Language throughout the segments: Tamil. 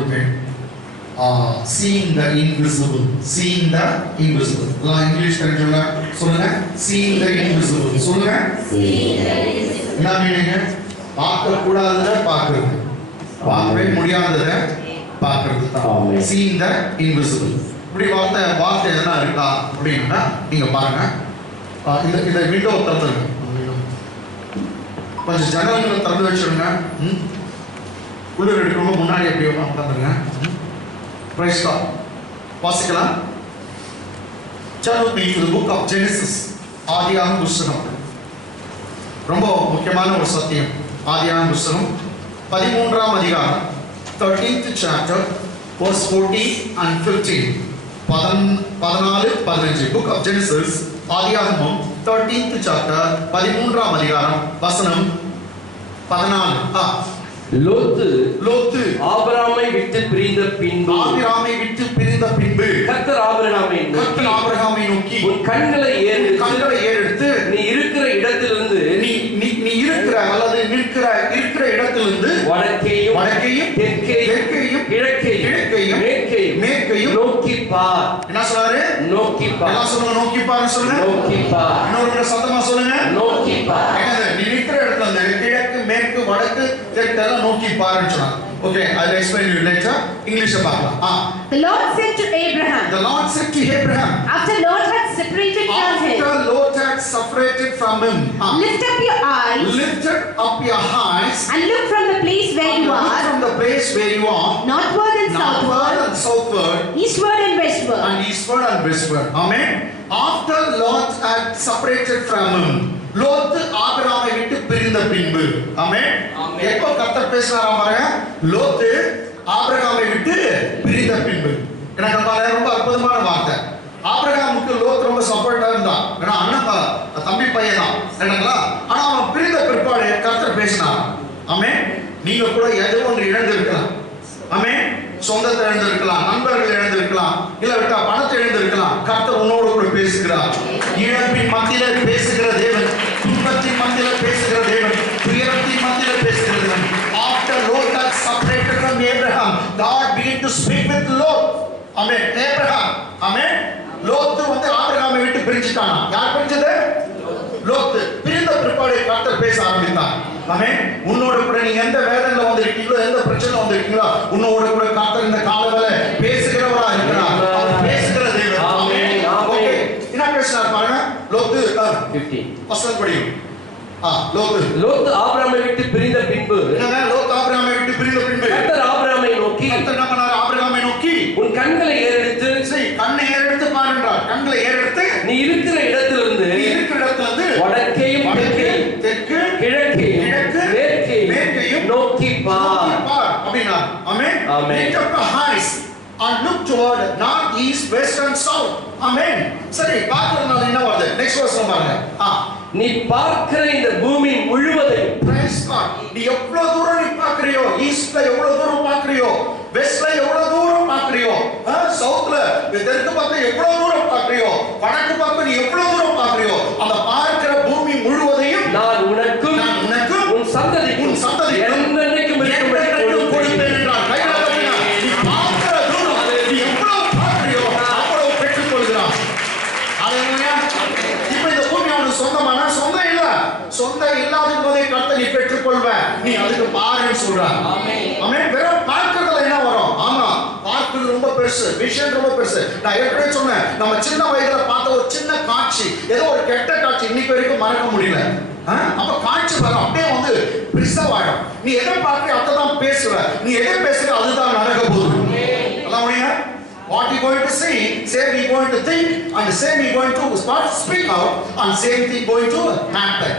கொடுத்தேன். Seeing the invisible. Seeing the invisible. எல்லாம் இங்கிலீஷ் தெரிஞ்சவங்க சொல்லுங்க. Seeing the invisible. சொல்லுங்க. என்ன மீனிங்க? பார்க்க கூடாததை பார்க்கிறது, பார்க்கவே முடியாததை பார்க்கிறது தான் Seeing the invisible. இப்படி வார்த்தை எதனா இருக்கா அப்படின்னா நீங்க பாருங்க. இந்த விண்டோ திறந்துருங்க, கொஞ்சம் ஜன்னல்களை திறந்து வச்சிருங்க. குளிர் எடுக்கணும், முன்னாடி எப்படி உட்காந்துருங்க. Praise God. வாசிக்கலாம். Turn with me to the book of Genesis. ஆதியாகமம் புத்தகம். ரொம்ப முக்கியமான ஒரு சத்தியம். ஆதியாகமம் புத்தகம் 13ஆம் அதிகாரம் 13th chapter verse 14 and 15. 14-15. Book of Genesis. ஆதியாகமம் 13th chapter 13ஆம் அதிகாரம் வசனம் 14. லோத்து ஆபிரகாமை விட்டு பிரிந்த பின்பு கர்த்தர் ஆபிரகாமை நோக்கி உன் கண்களை ஏறெடுத்து நீ இருக்கிற இடத்திலிருந்து நீ இருக்கிற அல்லது இருக்கிற இடத்திலிருந்து வடக்கையும் தெற்கையும் கிழக்கையும் மேற்கையும் நோக்கி பார். என்ன சொல்றாரு? நோக்கி பார். எல்லாம் சொல்லுங்க, நோக்கி பார் சொல்லுங்க. நோக்கி பார். இன்னொரு சத்தமா சொல்லுங்க, நோக்கி பார். நீ இருக்கிற இடத்துல இருந்து கிழக்கு மேற்கு வடக்கு தெற்கு எல்லாம் நோக்கி பாருன்னு சொன்னாங்க. Okay, I'll explain you later. English பார்க்கலாம். The Lord said to Abraham. The Lord said to Abraham. After Lot had separated from him. Lift up your eyes. And look from the place where you are. Northward and southward. Eastward and westward. Amen. After Lot had separated from him. லோத்து ஆபிரகாமை விட்டு பிரிந்த பின்பு. ஆமென். எப்போ கர்த்தர் பேசுறாரா பாருங்க. லோத்து ஆபிரகாமை விட்டு பிரிந்த பின்பு. எனக்கு ரொம்ப அற்புதமான வார்த்தை. ஆபிரகாமுக்கு லோத்து ரொம்ப சப்போர்ட்டா இருந்தான். ஏன்னா அண்ணன் தம்பி பையன் தான். என்னங்களா? ஆனா அவன் பிரிந்த பிற்பாடு கர்த்தர் பேசினார். ஆமென். நீங்க கூட ஏதோ ஒன்று இழந்திருக்கலாம். ஆமென். சொந்தத்தை இழந்திருக்கலாம், நண்பர்கள் இழந்திருக்கலாம், இல்ல விட்டா பணத்தை இழந்திருக்கலாம். கர்த்தர் உன்னோடு கூட பேசுகிறார். இழப்பின் மத்தியில பேசுகிற தேவன், துன்பத்தின் மத்தியில பேசுகிற தேவன், துயரத்தின் மத்தியில பேசுகிற தேவன். After Lot had separated from Abraham, God began to speak with Lot. Amen. Abraham. Amen. லோத்து ஆபிரகாமை விட்டு பிரிஞ்சிட்டானா? யார் பிரிஞ்சது? லோத்து. பிரிந்த பிற்பாடு கர்த்தர் பேச ஆரம்பித்தார். ஆமென். உன்னோட கூட நீங்க எந்த வேதனையில வந்திருக்கீங்களோ, எந்த பிரச்சனையில வந்திருக்கீங்களோ, உன்னோட கூட கர்த்தர் இந்த காலவெளியில பேசுகிறவரா இருக்கிறார். அவர் பேசுகிற தேவன். ஆமென். ஓகே. என்ன பேசுறார் பாருங்க. லோத்து 15 வசனம் படிங்க. லோத்து ஆபிரகாமை விட்டு பிரிந்த பின்பு. என்னங்க? லோத்து ஆபிரகாமை விட்டு பிரிந்த பின்பு கர்த்தர் ஆபிரகாமை நோக்கி, கர்த்தர் என்ன பண்ணாரு? ஆபிரகாமை நோக்கி உன் கண்களை ஏறெடுத்து, கண்ணை ஏறெடுத்து பாருன்றார். கண்களை ஏறெடுத்து நீ இருக்கிற இடத்திலிருந்து வடக்கையும் தெற்கு கிழக்கையும் மேற்கையும் நோக்கி பார் அப்படினா. ஆமென். Lift up your eyes and look toward north, east, west and south. ஆமென். சரி, பார்க்கறதுனால என்ன வருது? நெக்ஸ்ட் வெர்ஸ் பாருங்க. நீ பார்க்கிற இந்த பூமி முழுவதையும். Praise God. நீ எவ்வளவு தூரம் நீ பார்க்கறியோ, ஈஸ்ட்ல எவ்வளவு தூரம் பார்க்கறியோ, வெஸ்ட்ல எவ்வளவு தூரம் பார்க்கறியோ, சவுத்ல தெற்கு பக்கம் எவ்வளவு தூரம் பார்க்கறியோ, வடக்கு பக்கம் நீ எவ்வளவு தூரம் பார்க்கறியோ, அந்த பார்க்கிற பூமி முழுவதையும் நான் உனக்கும் உன் சந்ததிக்கும் என்னைக்கும் கொடுப்பேன் என்றார். கைகளை தட்டுங்க. நீ பார்க்கிற தூரம் நீ எவ்வளவு பார்க்கறியோ அவ்வளவு பெற்றுக் கொள்கிறான். ஹalleluya. இப்போ இந்த பூமி அவனுக்கு சொந்தமான சொந்தம் இல்ல. சொந்தம் இல்லாத போதே கர்த்தர் நீ பெற்றுக் கொள்வ. நீ அதுக்கு பாருன்னு சொல்றார். ஆமென். ஆமென். வெறும் பார்க்கிறதுல என்ன வரும்? ஆமா, பார்க்கிறது ரொம்ப பெருசு, விஷன் ரொம்ப பெருசு. நான் ஏற்கனவே சொன்னேன், நம்ம சின்ன வயதுல பார்த்த ஒரு சின்ன காட்சி, ஏதோ ஒரு கெட்ட காட்சி இன்னைக்கு வரைக்கும் மறக்க முடியல. அப்ப காட்சி வரும், அப்படியே பிரிசர்வ் ஆகும். நீ எதை பார்க்கறியோ அதான் பேசுவ, நீ எதை பேசுற அதுதான் நடக்க போகுது. எல்லாம் முடியுங்க. What you going to see, say we going to think, and say we going to start speak out, and same thing going to happen.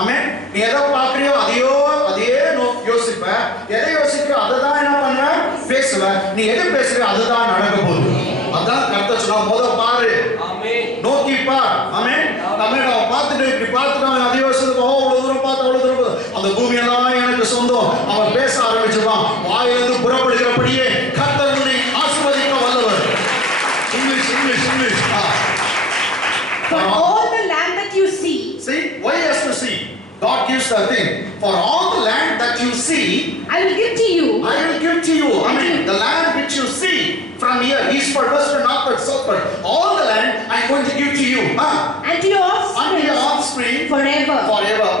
Amen. நீ எதை பார்க்கறியோ அதே யோசிப்ப, எதை யோசிக்கிறியோ அதுதான் என்ன பண்ணுவ? பேசுவ. நீ எதை பேசுறியோ அதுதான் நடக்க போகுது. அதான் கர்த்தர் சொன்னா, முத பாரு. ஆமென். நோக்கி பார். ஆமென். நம்ம பார்த்துட்டு இப்படி பார்த்துட்டு அதே யோசிச்சு அவ்வளவு தூரம் பார்த்து அந்த பூமி எல்லாம் எனக்கு சொந்தம். அவன் பேச ஆரம்பிச்சுவான். வாயிலிருந்து புறப்படுகிறபடியே கர்த்தர் உன்னை ஆசீர்வதிக்க வல்லவர். English. For all the land that you see. See, why has to see? God gives the thing. For all the land that you see, I will give to you. I mean, the land eastward, westward, northward, southward, all the land I am going to give to you. And to your offspring forever,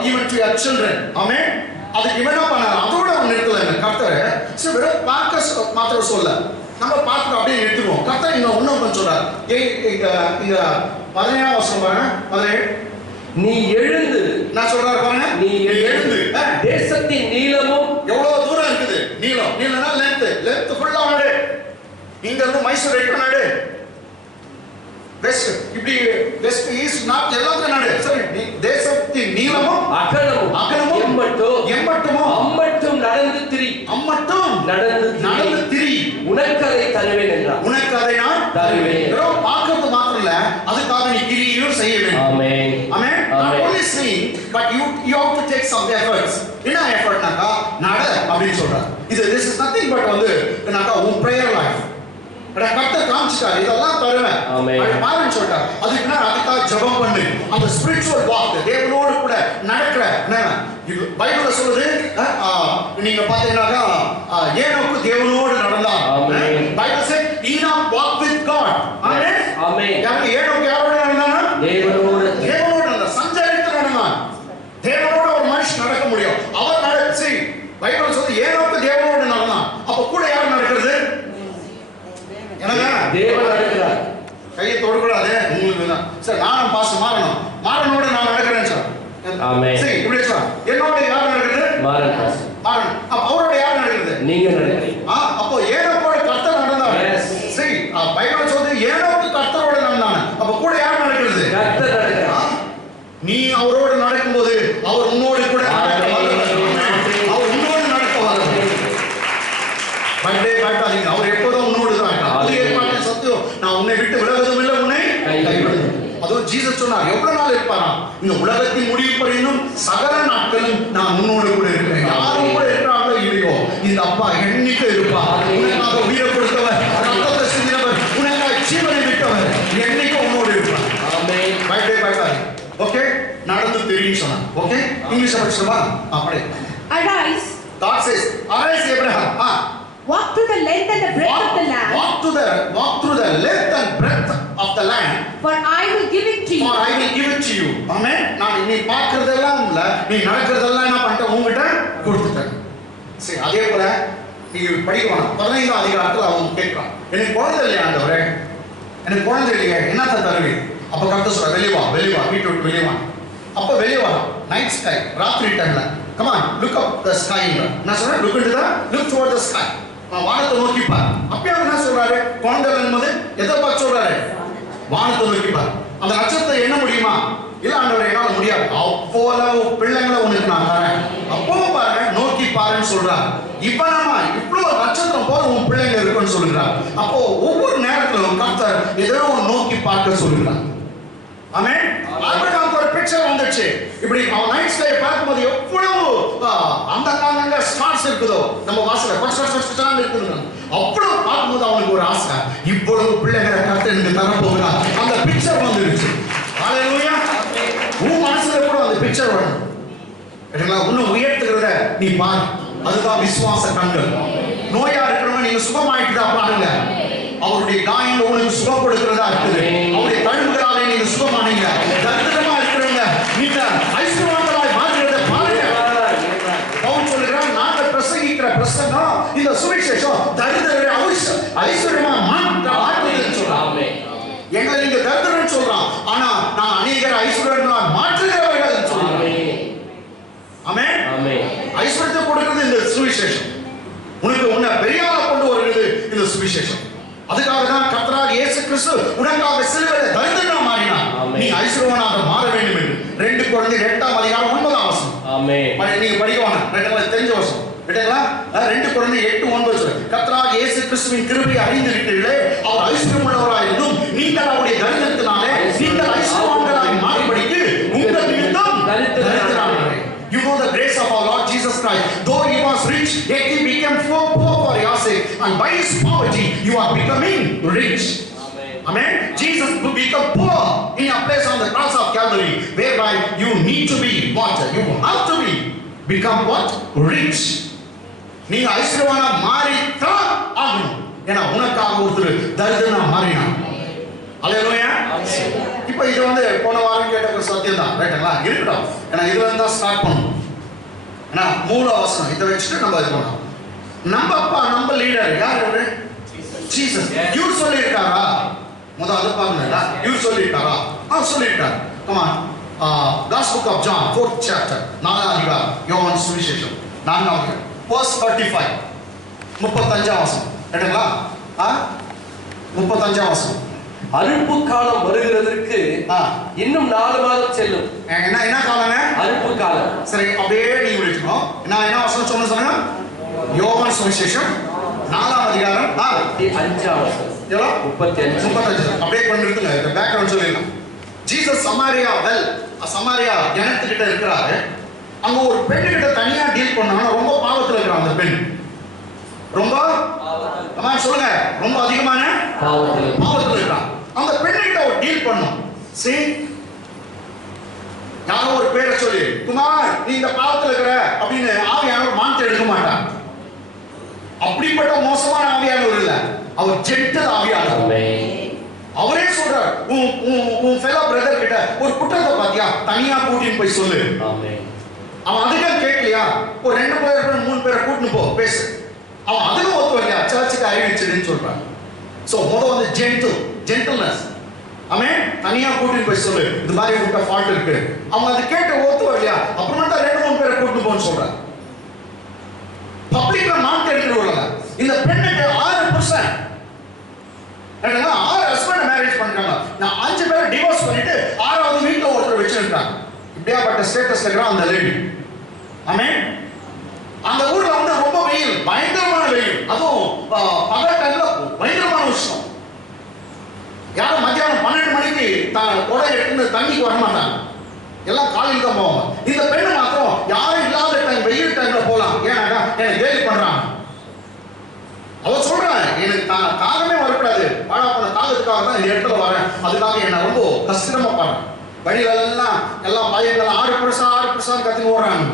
even to your children. Amen. அதுக்கு இவனா பண்ணாரு, அதோட நிறுத்தலைங்க கர்த்தர். சரி, வெறும் பார்க்க மாத்திரம் சொல்ல, நம்ம பார்த்துட்டு அப்படியே நிறுத்துவோம். கர்த்தர் இன்னும் கொஞ்சம் சொல்றாரு. இங்க 17 வருஷம் பாருங்க, 17. நீ எழுந்து, நான் சொல்றாரு பாருங்க, நீ எழுந்து தேசத்தின் நீளமும் எவ்வளவு தூரம் இருக்குது, நீளம்னா லென்த் ஃபுல்லா நாடு. இங்க இருந்து மைசூர் வரைக்கும் நாடு, வெஸ்ட் இப்படி வெஸ்ட் ஈஸ்ட் நார்த் எல்லாத்தையும் நாடு. சரி, தேசத்தின் நீளமும் அகலமும் எம்மட்டும் நடந்து திரி உனக்கு அதை தருவேன் என்றார். உனக்கு அதை நான் தருவேன். வெறும் பார்க்கிறது மாத்திரம் இல்ல, அதுக்காக நீ கிரியையும் செய்ய வேண்டும். ஆமென். ஆமென். Not only seeing, but you have to take some efforts. என்ன எஃபர்ட்னாக்கா நட அப்படின்னு சொல்றாரு. this is nothing but வந்து என்னக்கா உன் prayer life. கர்த்தர் காமிச்சிட்டாரு, இதெல்லாம் தருவேன் பாருன்னு சொல்லிட்டாரு. அதுக்காக ஜெபம் பண்ணு. அந்த ஸ்பிரிச்சுவல் வாக், தேவனோடு கூட நடக்கிற பைபிள்ல சொல்லுது. நீங்க பாத்தீங்கன்னாக்கா ஏனோக்கு தேவனோடு நடந்தான். Bible says Enoch walked with God. ஆமென். ஆமென். ஏனோக்கு யாரோட நடந்தானா? தேவனோடு நடந்தான். சஞ்சரித்து நடந்தான். தேவனோடு ஒரு மனுஷன் நடக்க முடியும். அவர் நடச்சி பைபிள் சொல்லுது ஏனோக்கு தேவனோடு நடந்தான். அப்ப கூட யார் நடக்கிறது? தேவன் நடக்கிறார். கையை தொடக்கூடாது உங்களுக்கு தான். சார் நானும் பாஸ் மாறனோட நான் நடக்கிறேன் சார். ஆமென். சரி, இப்படி சார் என்னோட யார் நடக்கிறது? மாறன். அப்ப அவரோட யார் நடக்கிறது? நீங்க நடக்கிறீங்க. அப்போ ஏனோக்கோட கர்த்தர் நடந்தாரு. சரி, பைபிள் சொல்லுது ஏனோக்கு கர்த்தரோட நடந்தாங்க. அப்ப கூட யார் நடக்கிறது? கர்த்தர் நடக்கிறார். நீ அவரோட நடக்கும்போது அவர் உன்னோடு கூட நடக்க வல்லவர். அவர் உன்னோடு நடக்க வல்லவர். பண்டே காட்டாதீங்க, அவர் எப்போதும் உன்னோடு தான் இருக்கார். நான் உன்னை விட்டு விலகுவதும் இல்லை, உன்னை கைவிடுவதும். அதுவும் ஜீசஸ் சொன்னார், எவ்வளவு நாள் இருப்பாராம்? இந்த உலகத்தின் முடிவு பரிந்தும் சகல நாட்களும் நான் உன்னோடு கூட இருக்கிறேன். யாரும் கூட இருக்கிறாங்களோ இல்லையோ, இந்த அப்பா என்னைக்கு இருப்பார். உனக்காக உயிரை கொடுத்தவர், ரத்தத்தை சிந்தினவர், உனக்காக ஜீவனை விட்டவர், என்னைக்கு உன்னோடு இருப்பார். ஆமென். பயப்படாதீங்க. ஓகே, நடந்து தெரியும் சொன்னார். ஓகே, இங்கிலீஷ் படிச்சுமா? அப்படியே. Arise. God says, arise Abraham. Walk through the length and the breadth of the land. Walk through the length and breadth of the land. For I will give it to you. For I will give it to you. Amen. நான் நீ பார்க்கிறதெல்லாம் இல்ல, நீ நடக்கிறதெல்லாம் என்ன பண்ணிட்ட உன்கிட்ட கொடுத்துட்டேன். சரி, அதே போல நீ படிக்கணும். 15ஆம் அதிகாரத்துல அவன் கேட்கிறான், எனக்கு குழந்தை இல்லையா ஆண்டவரே, எனக்கு குழந்தை இல்லையா, என்னத்த தருவீங்க? அப்ப கர்த்தர் சொல்ற, வெளியே வா, வீட்டு விட்டு வெளியே வா. அப்ப வெளியே வா, நைட் ஸ்கை, ராத்திரி டைம்ல. Come on, look up the sky. நான் சொல்றேன், look toward the sky. வானத்தை நோக்கி பார். அப்ப அவர் என்ன சொல்றாரு? குழந்தை என்பது எதை பார்த்து சொல்றாரு? வானத்தை நோக்கி பார். அந்த நட்சத்திரத்தை எண்ண முடியுமா? இல்ல ஆண்டவரே, என்னால முடியாது. அவ்வளவு பிள்ளைங்களை உனக்கு நான் தரேன். அப்போ பாருங்க, நோக்கி பாருன்னு சொல்றாரு. இப்ப நம்ம இவ்வளவு நட்சத்திரம் போல உன் பிள்ளைங்க இருக்குன்னு சொல்லுறார். அப்போ ஒவ்வொரு நேரத்திலும் கர்த்தர் ஏதோ நோக்கி பார்க்க சொல்லுறார். ஆமென். ஆபிரகாமுக்கு ஒரு பிக்சர் வந்துச்சு. இப்படி அவன் நைட் ஸ்கை பார்க்கும்போது எவ்வளவு அந்த காலங்கள்ல ஸ்டார்ஸ் இருக்குதோ நம்ம வாசல்ல பச்சை இருக்குதுங்க. அவ்வளவு பார்க்கும்போது அவனுக்கு ஒரு ஆசை, இவ்வளவு பிள்ளைகளை கர்த்தர் எனக்கு தர போகிறார். அந்த பிக்சர் வந்துருச்சு. ஹalleluya. உன் மனசுல கூட அந்த பிக்சர் வரும். சரிங்களா? இன்னும் உயர்த்துகிறத நீ பாரு. அதுதான் விசுவாச கண்கள். நோயா இருக்கிறவங்க நீங்க சுகமாயிட்டுதா பாருங்க. அவருடைய காயங்கள் உங்களுக்கு சுகம் கொடுக்கிறதா இருக்குது. அவருடைய தழும்புகளாலே நீங்க சுகமானீங்க. தரித்திரமா இருக்கிறவங்க நீங்க ஐஸ்வர்யவான்களாய் மாறுகிறத பாருங்க. பவுல் சொல்றார், நாங்க பிரசங்கிக்கிற பிரசங்கம் இந்த சுவிசேஷம் தரித்திரரை ஐஸ்வர்யமா மாற்றுதுன்னு சொல்றாங்க. எங்களை நீங்க தரித்திரன்னு சொல்றான், ஆனா நான் அநேகர் ஐஸ்வர்யங்களா மாற்றுகிறவர்கள் சொல்றாங்க. ஆமென். ஆமென். ஐஸ்வர்யத்தை கொடுக்கிறது இந்த சுவிசேஷம். உனக்கு உன்னை பெரியாள கொண்டு வருகிறது இந்த சுவிசேஷம். அதுக்காக தான் கர்த்தராகிய இயேசு கிறிஸ்து உனக்காக சிலுவையிலே தரித்திரனா மாறினார். நீ ஐஸ்வர்யவானாக மாற வேண்டும் என்று 2 Corinthians 8ஆம் அதிகாரம் 9ஆம் வசனம். ஆமென். நீங்க படிக்கவாங்க, ரெண்டாவது தெரிஞ்ச வசனம். கேட்டீங்களா? 2 Corinthians 8:9 சொல்லுது, கர்த்தராகிய இயேசு கிறிஸ்துவின் கிருபையை அறிந்திருக்கிறீர்களே, அவர் ஐஸ்வர்யமுள்ளவராய் இருந்தும் நீங்கள் அவருடைய தரித்திரத்தினாலே நீங்கள் ஐஸ்வர்யவான்களாய் மாறும்படிக்கு உங்கள் நிமித்தம் தரித்திரரானாரே. You know the grace of our Lord Jesus Christ. Though he was rich, yet he became poor for your sake, and by his poverty you are becoming rich. Amen. Jesus became poor in a place on the cross of Calvary, whereby you need to be what? You have to become what? Rich. நீங்க ஐஸ்வர்யவானா மாறித்தான் ஆகணும். ஏன்னா உனக்காக ஒருத்தர் தரித்திரனா மாறினான். அல்லேலூயா. இப்போ இது வந்து போன வாரம் கேட்ட ஒரு சத்தியம் தான், ரைட்டுங்களா? இருக்கட்டும். ஏன்னா இதுல இருந்தா ஸ்டார்ட் பண்ணணும். ஏன்னா மூல வசனம் இதை வச்சுட்டு நம்ம இது பண்ணோம். நம்ம அப்பா, நம்ம லீடர் யார்? அவரு ஜீசஸ். இவர் சொல்லியிருக்காரா? முதல்ல அது பாருங்க. இவர் சொல்லியிருக்காரா? சொல்லியிருக்காரு. Come on. Gospel book of John, 4th chapter, 4ஆம் அதிகாரம், யோவான் சுவிசேஷம் 4ஆம் அதிகாரம், verse 35, 35ஆம் வசனம். ரைட்டுங்களா? 35ஆம் வசனம். அறுப்பு காலம் வருகிறதற்கு இன்னும் 4 மாதம் செல்லும். என்ன காலங்க? அறுப்பு காலம். சரி, அப்படியே நீங்க விட்டுறோம். நான் என்ன வசனம் சொன்னேன்? யோவான் சுவிசேஷம் 4ஆம் அதிகாரம் 5ஆம் வசனம். எவ்வளோ? 35. அப்படியே கொண்டு இருக்குங்க. இந்த பேக்ரவுண்ட் சொல்லிடலாம். ஜீசஸ் சமாரியா ஜனத்துக்கிட்ட இருக்கிறாரு. அங்க ஒரு பெண்ணு கிட்ட தனியா டீல் பண்ணாங்க. ரொம்ப பாவத்துல இருக்கிற அந்த பெண், ரொம்ப சொல்லுங்க, ரொம்ப அதிகமான பாவத்துல இருக்கிறான். அந்த பெண்ணுகிட்ட ஒரு டீல் பண்ணும். சரி, யாரோ ஒரு பேரை சொல்லி, குமார் நீ இந்த பாவத்துல இருக்கிற அப்படின்னு ஆவியானவர் மாற்றி எடுக்க மாட்டான். அப்படிப்பட்ட மோசமான ஆவியானவர் இல்ல, அவர் ஜென்டல் ஆவியானவர். அவரே சொல்றார், உன் ஃபெலோ பிரதர் கிட்ட ஒரு குற்றத்தை பாத்தியா, தனியா கூட்டின்னு போய் சொல்லு. அவன் அதுக்கும் கேட்கலையா, ஒரு 2 பேர் 3 பேரை கூட்டின்னு போ பேசு. அவன் அதுக்கும் ஒத்து வரலையா, சர்ச்சுக்கு அறிவிச்சிடுன்னு சொல்றான். சோ முதல் வந்து ஜென்டில்னஸ். அவன் தனியா கூட்டின்னு போய் சொல்லு, இந்த மாதிரி உங்க ஃபால்ட் இருக்கு. அவன் அதை கேட்டு ஒத்து வரலையா, அப்புறமா தான் 2-3 பேரை கூட்டின்னு போன்னு சொல்றான். பப்ளிக்ல மார்க் எடுக்கிறவங்க இந்த பெண்ணுக்கு 6% 6 ஹஸ்பண்ட் மேரேஜ் பண்றாங்க. நான் 5 பேரை டிவோர்ஸ் பண்ணிட்டு 6வது வீட்ல ஒருத்தர் வச்சிருக்காங்க. இப்படியாப்பட்ட ஸ்டேட்டஸ்ல இருக்கிற அந்த லேடி. ஆமென். அந்த ஊர்ல வந்து ரொம்ப வெயில், பயங்கரமான வெயில். அதுவும் பகல் டைம்ல பயங்கரமான உஷ்ணம். யாரும் மத்தியானம் 12 மணிக்கு கொடை எடுத்து தண்ணிக்கு வர மாட்டாங்க. எல்லாம் காலையில் தான் போவாங்க. இந்த பெண்ணு மாத்திரம் யாரும் இல்லாத டைம், வெயில் டைம்ல போலாம். ஏன்னா எனக்கு கேலி பண்றாங்க. அவ சொல்றான், எனக்கு தாகமே வரக்கூடாது, வாழா பண்ண தாகத்துக்காக தான் இந்த இடத்துல வரேன், அதுக்காக என்ன ரொம்ப கஷ்டமா பாருங்க. வழிகளெல்லாம் எல்லாம் பையன்கள் 6% கத்தின்னு ஓடுறாங்க.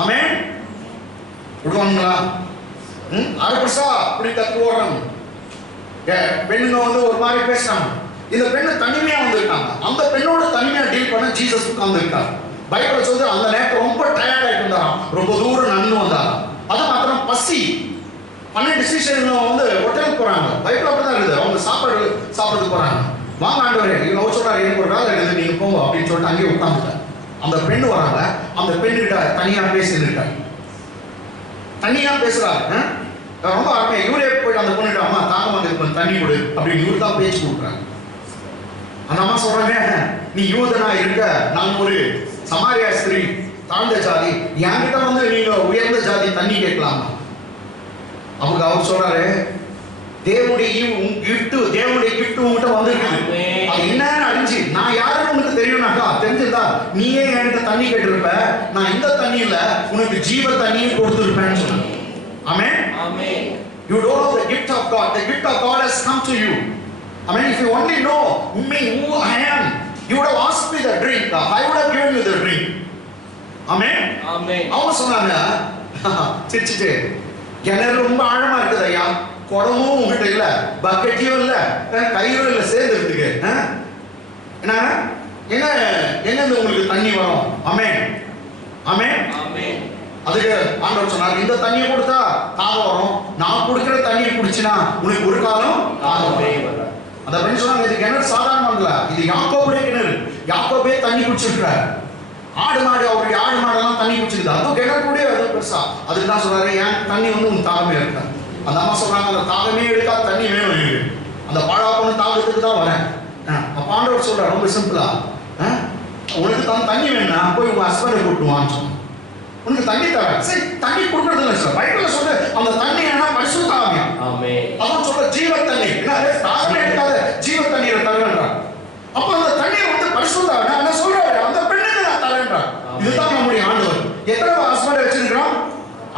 ஆமென். விடுவாங்களா? 6% அப்படி கத்தின்னு ஓடுறாங்க. பெண்ணுங்க வந்து ஒரு மாதிரி பேசுறாங்க. இந்த பெண்ணு தனிமையா வந்திருக்காங்க. அந்த பெண்ணோட தனிமையா டீல் பண்ண ஜீசஸ் உட்கார்ந்துருக்காரு. பைபிள் சொல்றது அந்த நேரத்தில் ரொம்ப டயர்ட் ஆயிட்டு இருந்தாராம், ரொம்ப தூரம் நடந்து வந்தாராம். அது மாத்திரம் பசி. 12 சீஷனுங்க வந்து ஹோட்டலுக்கு போறாங்க. பைபிள் அப்படிதான் இருக்குது. அவங்க சாப்பிடுறதுக்கு போறாங்க. வாங்க ஆண்டவரே, இவங்க சொல்றாரு, எனக்கு ஒரு வேலை இருக்குது, நீங்க போங்க அப்படின்னு சொல்லிட்டு அங்கேயே உட்காந்துட்டாங்க. அந்த பெண்ணு வராங்க. அந்த பெண்ணுகிட்ட தனியா பேசியிருக்காங்க. தனியா பேசுறாரு. ரொம்ப அருமையா இவரே போயிட்டு அந்த பொண்ணுகிட்ட, அம்மா தாங்க வந்து தண்ணி கொடு அப்படின்னு இவரு தான் பேச்சு கொடுக்குறாங்க. அந்த அம்மா சொல்றாங்க, நீ யூதனா இருக்க, நான் ஒரு சமாரியா ஸ்திரீ, தாழ்ந்த ஜாதி, என்கிட்ட வந்து நீங்க உயர்ந்த ஜாதி தண்ணி கேட்கலாமா? அவங்க அவர் சொல்றாரு, தேவனுடைய கிஃப்ட் உங்ககிட்ட வந்திருக்கு. அது என்னன்னு அறிஞ்சு நான் யாருன்னு உனக்கு தெரியும்னாக்கா, தெரிஞ்சிருந்தா நீயே என்கிட்ட தண்ணி கேட்டிருப்ப, நான் இந்த தண்ணியில உனக்கு ஜீவ தண்ணியும் கொடுத்திருப்பேன்னு சொன்னாங்க. ஆமென். ஆமென். You don't know the gift of God. The gift of God has come to you. I mean, if you only know me, who I am, you would have asked me the drink. I would have given you the drink. Amen. Amen. அவங்க சொன்னாங்க, சிரிச்சிட்டு, கிணறு ரொம்ப ஆழமா இருக்குது ஐயா, குடமும் உங்ககிட்ட இல்ல, பக்கெட்டியும் இல்ல, கயிறும் இல்ல சேர்ந்துருக்கு. என்ன எங்க உங்களுக்கு தண்ணி வரும்? ஆமென். ஆமென். ஆமென். அதுக்கு ஆண்டவர் சொன்னார், இந்த தண்ணியை கொடுத்தா தாகம் வரும், நான் கொடுக்கிற தண்ணியை குடிச்சினா உனக்கு ஒரு காலம் தாகமே வராது. அந்த பெண் சொன்னாங்க, இது கிணறு சாதாரணம் இல்ல, இது யாக்கோபுடைய கிணறு. யாக்கோபே தண்ணி குடிச்சிருக்கிறார். அவருடைய ஆடு மாடெல்லாம் தண்ணி குடிச்சிருக்குது. அதுவும் கிணறு கூட அது பெருசா. அதுக்கு தான் சொல்றாரு, ஏன் தண்ணி வந்து உன் தாகமே இருக்காது. அந்த அம்மா சொல்றாங்க, அந்த தாகமே எடுக்காத தண்ணி வேணும் எனக்கு, அந்த பாழா பொண்ணு தாகத்துக்கு தான் வரேன். அப்ப ஆண்டவர் சொல்றாரு ரொம்ப சிம்பிளா, உனக்கு தண்ணி வேணும்னா போய் உங்க ஹஸ்பண்டை கூட்டுவான்னு சொன்னாங்க. உனக்கு தண்ணி தரேன். சரி, தண்ணி கொடுக்கறது இல்லை சார். பைபிள்ல சொல்ற அந்த தண்ணி என்ன? பரிசுத்த ஆவி. ஆமென். அதான் சொல்ற ஜீவ தண்ணி. என்ன தாகமே எடுக்காத ஜீவ தண்ணீரை தரேன்றார். அப்ப அந்த தண்ணீர் வந்து பரிசுத்த ஆவி. நான் சொல்றேன், அந்த பெண்ணுக்கு நான் தரேன்றார். இதுதான் நம்முடைய ஆண்டவர். எத்தனை ஹஸ்பண்ட் வச்சிருக்கிறோம்?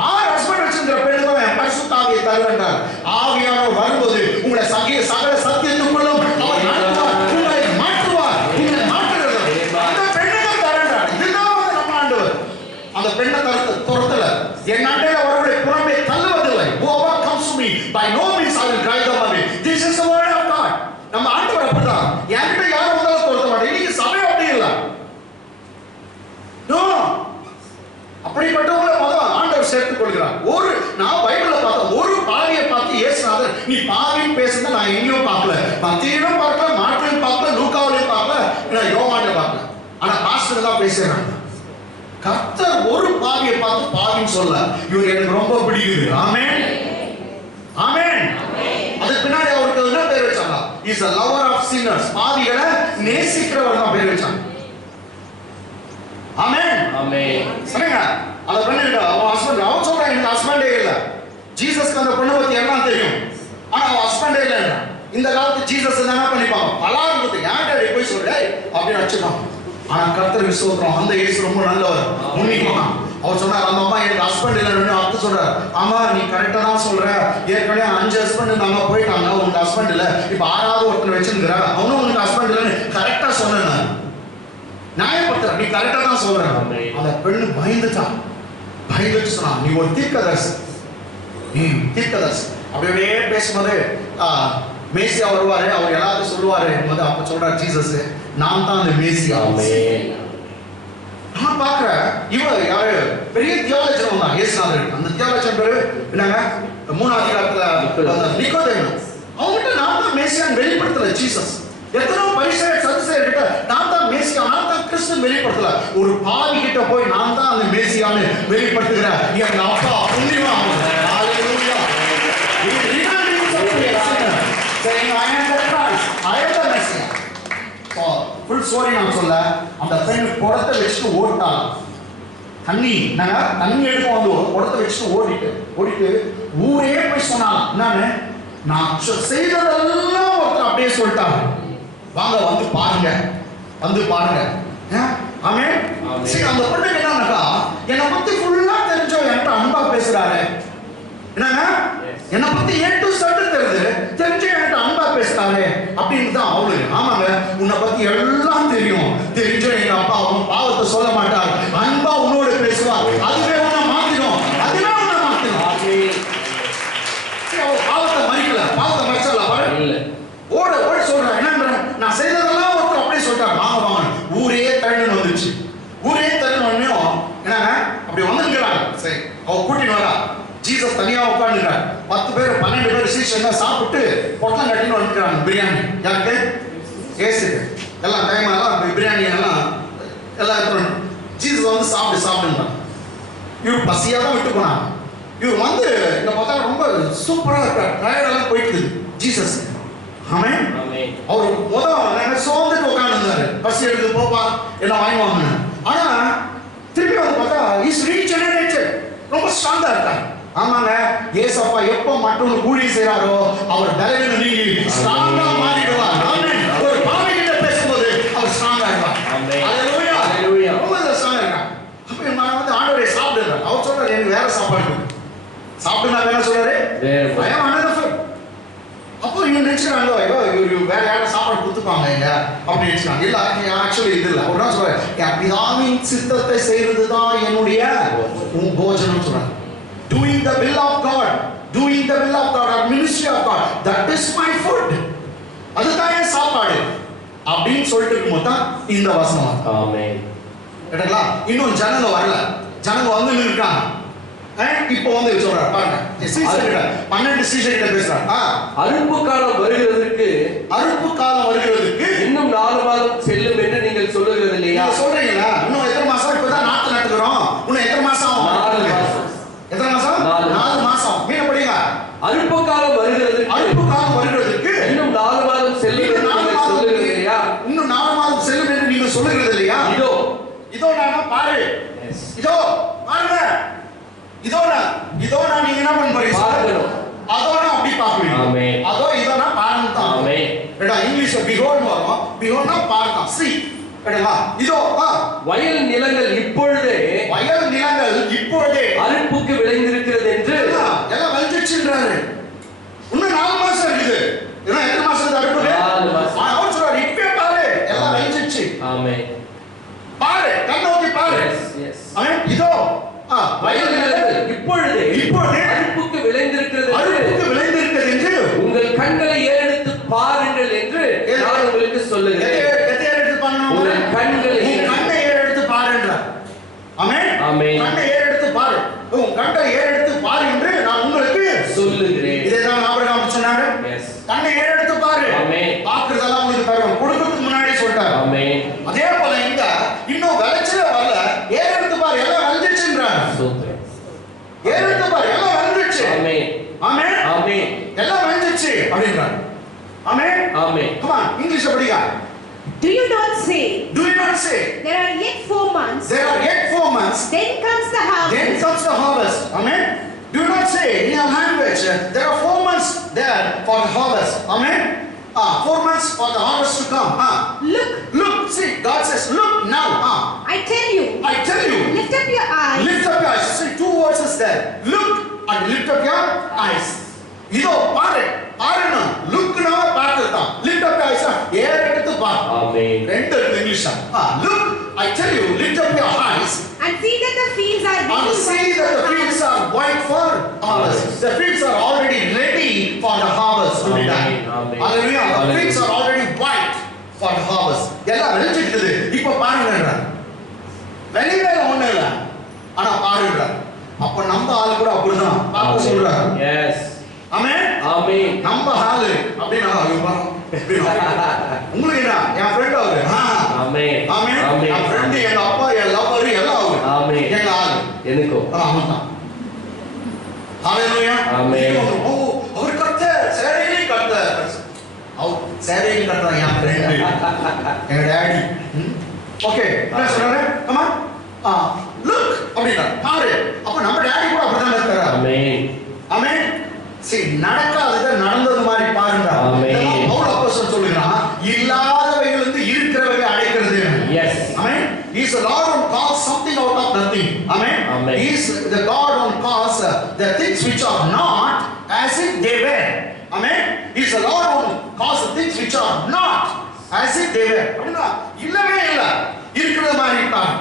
6 ஹஸ்பண்ட் வச்சிருக்கிற பெண்ணுக்கு என் பரிசுத்த ஆவியை தருவேன்றார். ஆவியானவர் வரும்போது உங்களை சகல சத்தியத்துக்குள்ளும் அவர் நடத்துவார், உங்களை மாற்றுவார், உங்களை மாற்றுகிறது. அந்த பெண்ணுக்கு தரேன்றார். இதுதான் வந்து நம்ம ஆண்டவர். அந்த பெண்ணை துரத்தல, என் அண்டையில வரவரை புறம்பே தள்ளுவதில்லை. Whoever comes to me by no means I will drive them away. This is the word of God. நம்ம ஆண்டவர் அப்படிதான். என்கிட்ட யாரும் வந்தாலும் தோற்க மாட்டேன். இன்னைக்கு சபை அப்படி இல்ல. நோ. அப்படிப்பட்டவங்களை முதல்ல ஆண்டவர் சேர்த்துக் கொள்கிறார். நான் பைபிள்ல பார்த்தேன், ஒரு பாவியை பார்த்து இயேசுநாதர் நீ பாவின்னு பேசுறத நான் எங்கேயும் பார்க்கல. மத்தேயுவையும் பார்க்கல, மார்க்கையும் பார்க்கல, லூக்காவையும் பார்க்கல, நான் யோவானையும் பார்க்கல. ஆனா பாஸ்டர் தான் பேசுறாங்க. கர்த்தர் ஒரு பாவியை பார்த்து பாவின்னு சொல்ல, இவர் எனக்கு ரொம்ப பிடிக்குது. ஆமென். ஆமென். அதுக்கு பின்னாடி அவருக்கு என்ன பேர் வச்சாங்க? Is a lover of sinners. பாவிகளை நேசிக்கிறவர் தான் பேர் வச்சாங்க. ஆமென். ஆமென். சரிங்க. அந்த பெண்ணுகிட்ட அவன் ஹஸ்பண்ட் அவன் சொல்றான் எனக்கு ஹஸ்பண்டே இல்ல. ஜீசஸ்க்கு அந்த பொண்ணை பத்தி எல்லாம் தெரியும். ஆனா அவன் ஹஸ்பண்டே இல்ல. இந்த காலத்து ஜீசஸ் என்ன பண்ணிப்பாங்க? பலாருது ஏன் டாடி போய் சொல்றே அப்படின்னு வச்சுப்பாங்க. ஆனா கர்த்தர் விசுவாசம் அந்த இயேசு ரொம்ப நல்லவர். உண்மையா அவர் சொன்னார் அந்த அம்மா எனக்கு ஹஸ்பண்ட் இல்லைன்னு அர்த்தம் சொல்றாரு. ஆமா நீ கரெக்டா தான் சொல்ற. ஏற்கனவே 5 ஹஸ்பண்ட் நாங்க போயிட்டாங்க, உங்க ஹஸ்பண்ட் இல்ல, இப்ப 6வது ஒருத்தர் வச்சிருக்கிற, அவனும் உனக்கு ஹஸ்பண்ட் இல்லைன்னு கரெக்டா சொன்னேன். நியாயப்படுத்துற நீ கரெக்டா தான் சொல்ற. அந்த பெண்ணு பயந்துட்டான். பயந்துட்டு சொன்னா நீ ஒரு தீர்க்கதரிசி. தீர்க்கதரிசி அப்படியே பேசும்போது மேசியா வருவாரு, அவர் எல்லாத்தையும் சொல்லுவாரு. அப்ப சொல்றாரு ஜீசஸ் நான் தான் அந்த மேசியா. நான் பாக்குறேன் இவ யாரு பெரிய தியாலஜன் தான் இயேசுநாதர். அந்த தியாலஜன் பேரு என்னங்க 3ஆம் அதிகாரத்துல நிக்கோதேமு. அவங்கிட்ட நான் தான் மேசியான்னு வெளிப்படுத்தல ஜீசஸ். எத்தனோ பரிசேயர் சதுசேயர் கிட்ட நான் தான் மேசியா, நான் தான் கிறிஸ்து வெளிப்படுத்தல. ஒரு பாவி கிட்ட போய் நான் தான் அந்த மேசியான்னு வெளிப்படுத்துகிறேன். எங்க அப்பா புண்ணியமா ஹalleluya. saying I am the Christ, I am the Messiah. Full story நான் சொல்ல, அந்த பெண் குடத்தை வச்சுட்டு ஓட்டான். தண்ணி எடுத்து வந்து குடத்தை வச்சுட்டு ஓடிட்டு ஊரே போய் சொன்னான் என்னன்னு, நான் செய்ததெல்லாம் ஒருத்தர் அப்படியே சொல்லிட்டாங்க. வாங்க வந்து பாருங்க. ஆமென். சரி அந்த பொண்ணு என்னன்னாக்கா என்னை பத்தி ஃபுல்லா தெரிஞ்சோ என்கிட்ட அன்பா பேசுறாரு. என்னங்க என்னை பத்தி A to Z தெரிஞ்சு என்கிட்ட அன்பா பேசுறாரு அப்படின்னு தான் அவளுக்கு. ஆமாங்க உன்னை பத்தி எல்லாம் தெரியும். தெரிஞ்ச எங்க அப்பா அவன் பாவத்தை சொல்ல மாட்டார், அன்பா உன்னோட பேசுவார். அதுவே உன்னை மாத்திடும். பாவத்தை மறிக்கல, பாவத்தை மறைச்சல ஓட சொல்றேன். என்னன்ற நான் செய்ததெல்லாம் ஒருத்தர் அப்படியே சொல்லிட்டார். வாங்க ஊரே தள்ளுன்னு வந்துச்சு. ஊரே தள்ளுன்னு என்னங்க அப்படி வந்துருக்கிறாங்க. சரி அவ கூட்டின்னு வரா. ஜீசஸ் தனியா உட்கார்ந்துட்டார். 10 பேர் 12 பேர் சீஷன் சாப்பிட்டு பொட்டலம் கட்டின்னு வந்துக்கிறாங்க. பிரியாணி யாருக்கு? ஏசுக்கு. எல்லாம் டைம் எல்லாம் பிரியாணி எல்லாம் எடுத்துட்டு ஜீசஸ் வந்து சாப்பிடுங்க. இவர் பசியா தான் விட்டு போனாங்க. இவர் வந்து இந்த பார்த்தா ரொம்ப சூப்பரா இருக்கார். டயர்டெல்லாம் போயிட்டு ஜீசஸ். ஆமென். அவர் முதல்ல சோர்ந்துட்டு உட்கார்ந்துருந்தாரு. பசி எடுத்து போப்பா எல்லாம் வாங்கி வாங்கினாங்க. ஆனா திருப்பி வந்து பார்த்தா இஸ் ரீஜெனரேட்டட், ரொம்ப ஸ்ட்ராங்கா இருக்காங்க. ஆமாங்க ஏசப்பா எப்ப மற்றொரு ஊழி செய்றாரோ அவர் பலவீனம் நீங்கி ஸ்ட்ராங்கா மாறிடுவார். ஆமென். ஒரு பாவி கிட்ட பேசும்போது அவர் ஸ்ட்ராங்கா இருப்பார். ஆமென். ஹalleluya. ஹalleluya. ரொம்ப ஸ்ட்ராங்கா இருக்கார். அப்ப நான் வந்து ஆண்டவரே சாப்பிடுறேன். அவர் சொல்றாரு எனக்கு வேற சாப்பாடு கொடு. சாப்பிடுனா வேற சொல்றாரு I am another food. அப்போ இவங்க நினைச்சாங்க இவர் வேற யாரும் சாப்பாடு கொடுத்துப்பாங்க இல்ல அப்படி நினைச்சாங்க. இல்ல ஆக்சுவலி இது இல்ல. ஒரு நாள் சொல்றாரு என் பிதாவின் சித்தத்தை செய்யறதுதான் என்னுடைய போஜனம் சொல்றாங்க. Doing the will of God, or ministry of God, that is my food. அதுதான் என் சாப்பாடு அப்படின்னு சொல்லிட்டு இருக்கும்போது தான் இந்த வசனம். ஆமென். கேட்டீங்களா? இன்னும் ஜனங்க வரல. ஜனங்க வந்து நிற்காங்க. இப்போ வந்து சொல்றாரு பாருங்க. 12 சீஷர்கிட்ட பேசுறாரு. அறுப்பு காலம் வருகிறதுக்கு இன்னும் 4 மாதம் செல்லும் என்று நீங்கள் சொல்லுகிறது இல்லையா? சொல்றீங்களா? இன்னும் எத்தனை மாசம்? இப்பதான் நாத்து நட்டுக்கிறோம். இன்னும் எத்தனை மாசம்? 4 மாசம். எத்தனை மாசம்? 4 மாசம். மீன படிங்க. அறுப்பு காலம் வருகிறதுக்கு இன்னும் 4 மாதம் செல்லும் என்று நீங்கள் சொல்லுகிறது இல்லையா? இன்னும் 4 மாதம் செல்லும் என்று நீங்கள் சொல்லுகிறது இல்லையா? இதோ நான் பாரு. இதோ பாருங்க. இதோ நான் நீங்க என்ன பண்ண போறீங்க? பார்க்கணும். அதோ நான் அப்படி பாக்குறீங்க. ஆமென். இதோ நான் பாருங்க தான். ஆமென். ஏடா இங்கிலீஷ்ல behold வரும். behold னா பார்க்க. see. ஏடா இதோ வயல் நிலங்கள் இப்பொழுதே அறுப்புக்கு விளைந்திருக்கிறது என்று எல்லாம் விளைஞ்சிடுச்சுன்றாரு. இன்னும் 4 மாசம் இருக்குது. இன்னும் எத்தனை மாசம் அறுப்பு? 4 மாசம். அவர் சொல்றாரு இப்பவே பாரு எல்லாம் விளைஞ்சிடுச்சு. ஆமென். பாரு கண்ணோக்கி பாரு. எஸ். ஆமென். இதோ வயல் நிலங்கள் இப்பொழுதே அறுப்புக்கு விளைந்திருக்கிறது உன் கண்ணை ஏறெடுத்து பாரு என்று நான் உங்களுக்கு சொல்லுகிறேன். இதேதான் ஆபிரகாம் சொன்னாரு. கண்ணை ஏறெடுத்து பாரு. பார்க்கிறதெல்லாம் உங்களுக்கு தருவேன். கொடுக்கிறதுக்கு முன்னாடி சொல்லிட்டாரு. அதே போல இங்க இன்னும் விளைச்சல வரல, ஏறெடுத்து பாரு, எல்லாம் வந்துச்சுன்றாங்க. ஏறெடுத்து பாரு, எல்லாம் வந்துச்சு. ஆமென் ஆமென். எல்லாம் வந்துச்சு அப்படின்றாங்க. ஆமென் ஆமென். come on, இங்கிலீஷ் படிங்க. Do you not say? Do you not say? There are yet 4 months. There are yet 4 months. Then comes the harvest. Then comes the harvest. Amen. Do you not say in your language? There are 4 months there for the harvest. Amen. 4 months for the harvest to come. Look. See, God says, look now. I tell you. Lift up your eyes. Lift up your eyes. See, 2 words is there. Look and lift up your eyes. இதோ பாரு, பாருனா லுக்னா பார்க்கறதா. lift up your eyes. ஏற எடுத்து பாரு. ஆமென். ரெண்டு English. look, I tell you, lift up your eyes and see that the fields are ready. And see that the fields are white for harvest. The fields are already ready for the harvest. Amen. Hallelujah. The fields are already white for the harvest. எல்லாம் வெளிச்சிட்டது. இப்போ பாருங்கன்ற. வெளியில ஒண்ணு இல்ல. ஆனா பாருங்கற. அப்ப நம்ம ஆளு கூட அப்படிதான். பாப்பா சொல்றாரு. Yes. ஆமென் ஆமென். நம்ம ஆளு அப்படினா உங்களுக்கு என்ன என் ஃப்ரெண்ட் அவரு. ஆமென் ஆமென். என் ஃப்ரெண்ட், எங்க அப்பா, என் லவர் எல்லாம் அவரு. ஆமென். எங்க ஆளு எனக்கோ ஆமாதான். ஹalleluya. ஆமென். ஓ அவர் கர்த்தர் சேரையிலே கர்த்தர். அவர் சேரையிலே கர்த்தர் என் ஃப்ரெண்ட், எங்க டாடி. ஓகே என்ன சொல்றாரு? come on. லுக் அப்படினா பாரு. அப்ப நம்ம டாடி கூட அப்படிதான் இருக்காரு. ஆமென் ஆமென். see நடக்காதது நடந்தது மாதிரி பாருங்க. ஆமென். பவுல் அப்போஸ்தலன் சொல்றான், இல்லாதவைகளிலிருந்து இருக்கிறவைகளை அழைக்கிறது. yes amen. He is the Lord who calls something out of nothing. Amen. He is the God who calls the things which are not as if they were. Amen. He is the Lord who calls the things which are not as if they were. அப்படினா இல்லவே இல்ல, இருக்கிறது மாதிரி இருக்காங்க.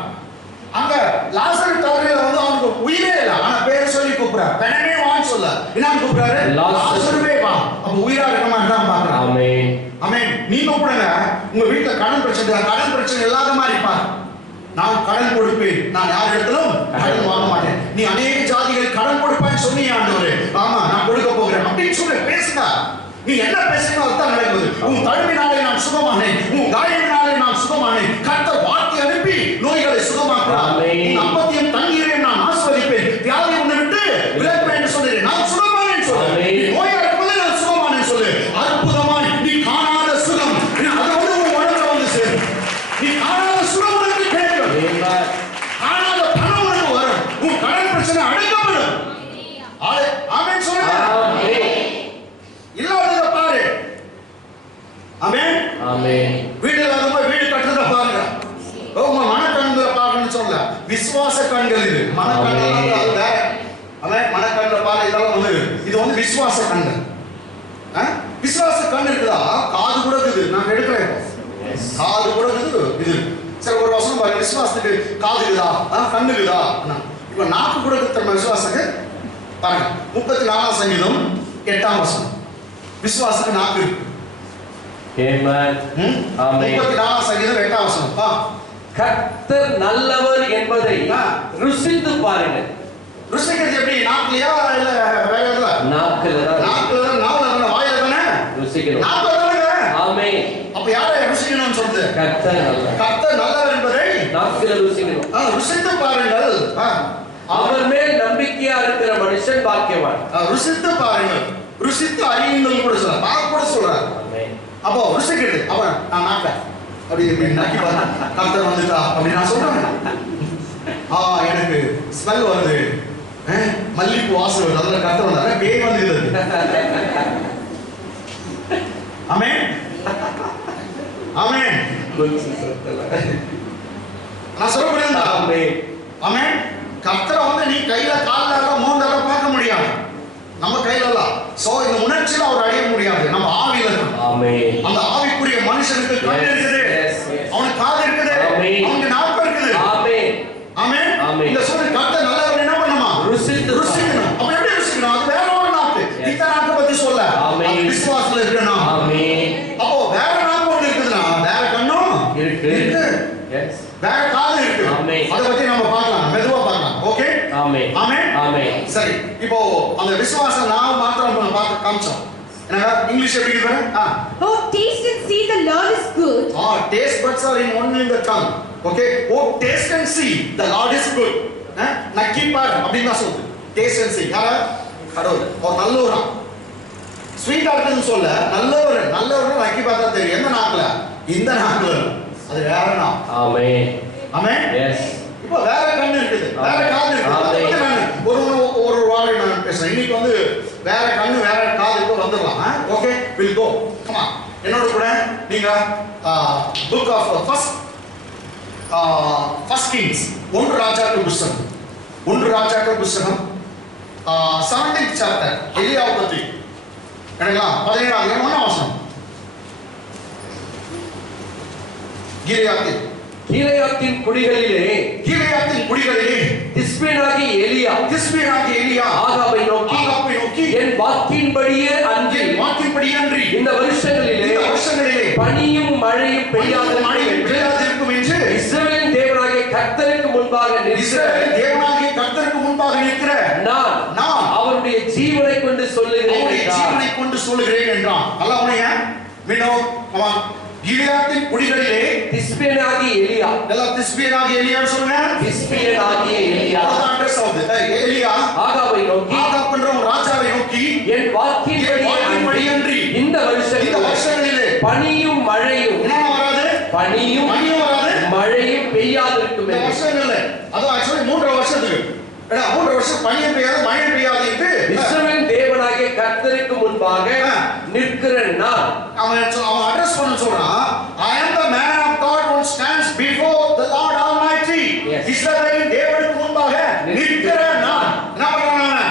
அங்க லாசரு தவறில வந்து அவனுக்கு உயிரே இல்ல, ஆனா பேர் சொல்லி கூப்பிடுறார். பெனமே வான்னு சொல்ல என்ன கூப்பிடுறாரு? லாசருவே வா. அப்ப உயிரா இருக்கமா தான் பாக்குறான். ஆமென் ஆமென். நீங்க கூப்பிடுங்க, உங்க வீட்ல கடன் பிரச்சனை இல்லாத மாதிரி பாரு. நான் கடன் கொடுப்பேன், நான் யார் இடத்திலும் கடன் வாங்க மாட்டேன். நீ अनेक ஜாதிகள் கடன் கொடுப்பான்னு சொன்னீங்க ஆண்டவரே. ஆமா நான் கொடுக்க போகிறேன் அப்படின்னு சொல்லி பேசுங்க. நீ என்ன பேசுறீங்களோ அதுதான் நடக்குது. உன் தழும்பினாலே நான் சுகமானேன், உன் காயத்தினாலே நான் சுகமானேன். கர்த்தர் வார்த்தை அனுப்பி நோய்களை சுகமாக்குறார். உன் அப்பத்தையும் தண்ணீரையும் நான் ஆசீர்வதிப்பேன், வியாதி உன்னை விட்டு விலக்குவேன் என்று சொல்கிறேன். நான் சுகமானேன் சொல்லு. நோயா இருக்கும்போது நான் சுகமானேன் சொல்லு. அற்புதமாய் நீ காணாத சுகம் அது வந்து உன் உடம்புல வந்து சேரும். நீ காணாத சுகம் உனக்கு கிடைக்கும். காணாத பணம் உனக்கு வரும். உன் கடன் பிரச்சனை அடக்கப்படும். ஆமென் சொல்லுங்க. இல்லாதத பாரு. ஆமென் ஆமென். வீடு இல்லாதவங்க வீடு கட்டுறத பாருங்க. உங்க மனக்கண்களை பாருன்னு சொல்ல, விசுவாச கண்கள் இது. மனக்கண்கள் அது வேற. ஆமென். மனக்கண்களை பாரு, இதெல்லாம் வந்து இது வந்து விசுவாச கண்கள். விசுவாச கண் இருக்குதா? காது கூட இருக்குது. நான் எடுக்கிறேன். காது கூட இருக்குது. இது சரி ஒரு வசனம் பாருங்க. விசுவாசத்துக்கு காது இருக்குதா, கண்ணு இருக்குதா? இப்ப நாக்கு கூட இருக்கிற விசுவாசத்துக்கு பாருங்க. 34 சங்கீதம் 8ஆம் வசனம். விசுவாசத்துக்கு நாக்கு இருக்கு. ஆமென் ஆமென். 34 சங்கீதம் 8ஆம் வசனம். கர்த்தர் நல்லவர் என்பதை ருசித்து பாருங்கள். ருசிக்கிறது எப்படி? நாக்குலயா இல்ல வேற எதுல? நாக்குல நாவுல வாயில தானே ருசிக்கணும். நாக்குல தானே. ஆமென். அப்ப யாரை ருசிக்கணும்னு சொல்றது? கர்த்தர் நல்லவர் என்பதை நாக்குல ருசிக்கணும். ருசித்து பாருங்கள். அவர் மேல் நம்பிக்கையா இருக்கிற மனுஷன் பாக்கியவான். ருசித்து பாருங்கள், ருசித்து அறியுங்கள் கூட சொல்றார். பார்க்க கூட சொல்றார். ஆமென். அப்போ ருசிக்கிறது அப்ப நான் நாக்க அப்படி நாக்கி பாரு, கர்த்தர் வந்துட்டா அப்படி நான் சொல்றேன். எனக்கு ஸ்மெல் வருது, மல்லிப்பூ வாசம் வருது, அதுல கர்த்தர் வந்தாரு, பேய் வந்துருது. ஆமென் ஆமென். நான் சொல்ல முடியுதா? ஆமென் ஆமென். கர்த்தரை வந்து நீ கையில கால்ல எல்லாம் மோந்தெல்லாம் பார்க்க முடியாது, நம்ம கையில எல்லாம். சோ இந்த உணர்ச்சியில அவர் அடைய முடியாது, நம்ம ஆவியில இருக்கணும். ஆமென். அந்த ஆவிக்குரிய மனுஷனுக்கு கண் இருக்குது, அவனுக்கு காது இருக்குது, அவனுக்கு நாக்கு இருக்குது. ஆமென் ஆமென் ஆமென். இந்த சொல்ற கர்த்தர் நல்லவர் என்ன பண்ணுமா? ருசிக்கணும். அப்ப எப்படி ருசிக்கணும்? அது வேற ஒரு நாக்கு. இந்த நாக்கு பத்தி சொல்ல. ஆமென். விசுவாசத்துல இருக்கணும். ஆமென். அப்போ வேற நாக்கு ஒண்ணு இருக்குதுனா வேற கண்ணும் இருக்கு. எஸ். வேற காது இருக்கு. ஆமென். அத பத்தி நம்ம பார்க்கலாம், மெதுவா பார்க்கலாம். ஓகே. ஆமென் ஆமென் ஆமென். விசுவாசம் நான் மாத்திரம் பார்த்து காமிச்சோம். English எப்படி இருக்கு? Oh, taste and see the Lord is good. Taste buds are in only in the tongue. Okay. Oh, taste and see the Lord is good. நக்கி பார் அப்படினா சொல்லுது. Taste and see. யாரா? கடவுள். ஒரு நல்லவரா. ஸ்வீட்டா இருக்குன்னு சொல்ல நல்லவர் நக்கி பார்த்தா தெரியும். எந்த நாக்குல? இந்த நாக்குல. அது வேற நாக்கு. ஆமென். ஆமென். எஸ். இப்போ வேற கண்ணு இருக்குது. வேற காது இருக்குது. ஒரு வாரம் நான் பேசுறேன். இன்னைக்கு வந்து வேற கண்ணு வேற காதுக்கு வந்துடலாம். Okay, will go. Come on. என்னோட கூட நீங்க புக் ஆஃப் ஃபர்ஸ்ட் கிங்ஸ் 1 ராஜாக்கள் புத்தகம் 17th சாப்டர் எலியாவை பத்தி என்னங்களா 17ஆம் அதிகாரம் 1ஆம் வசனம். கீலேயாத்தின் குடிகளிலே திஸ்பேனாகிய எலியா ஆகாபை நோக்கி என் வாக்கின்படியே அன்றி இந்த வருஷங்களிலே பனியும் மழையும் பெய்யாதிருக்கும் என்று இஸ்ரவேலின் தேவனாகிய கர்த்தருக்கு முன்பாக நிற்கிற நான் அவருடைய ஜீவனை கொண்டு சொல்லுகிறேன் என்றான். அல்லாஹ் உன்னைய மீனோ கமான் கீலேயாத்தின் குடிகளிலே திஸ்பேனாகிய எலியா எல்லாம் திஸ்பேனாகிய எலியான்னு சொல்லுங்க. திஸ்பேனாகிய எலியா அட்ரஸ் ஆகுது. எலியா ஆகாபை நோக்கி ஆகாப் என்ற ராஜாவை நோக்கி என் வாக்கின்படி அன்றி இந்த வருஷங்களிலே பனியும் மழையும் பனியும் மழையும் பெய்யாதிருக்கும். இந்த வருஷங்கள்ல அது ஆக்சுவலி 3 வருஷத்துக்கு 3 வருஷம் பனியும் பெய்யாது மழை பெய்யாது என்று இஸ்ரவேல் தேவனாகிய கர்த்தருக்கு முன்பாக நிற்கிற நான் அவன் அட்ரஸ் பண்ண சொல்றான். I am the man of God who stands before the Lord Almighty. இஸ்ரவேலின் தேவனுக்கு முன்பாக நிற்கிற நான். என்ன பண்றான்?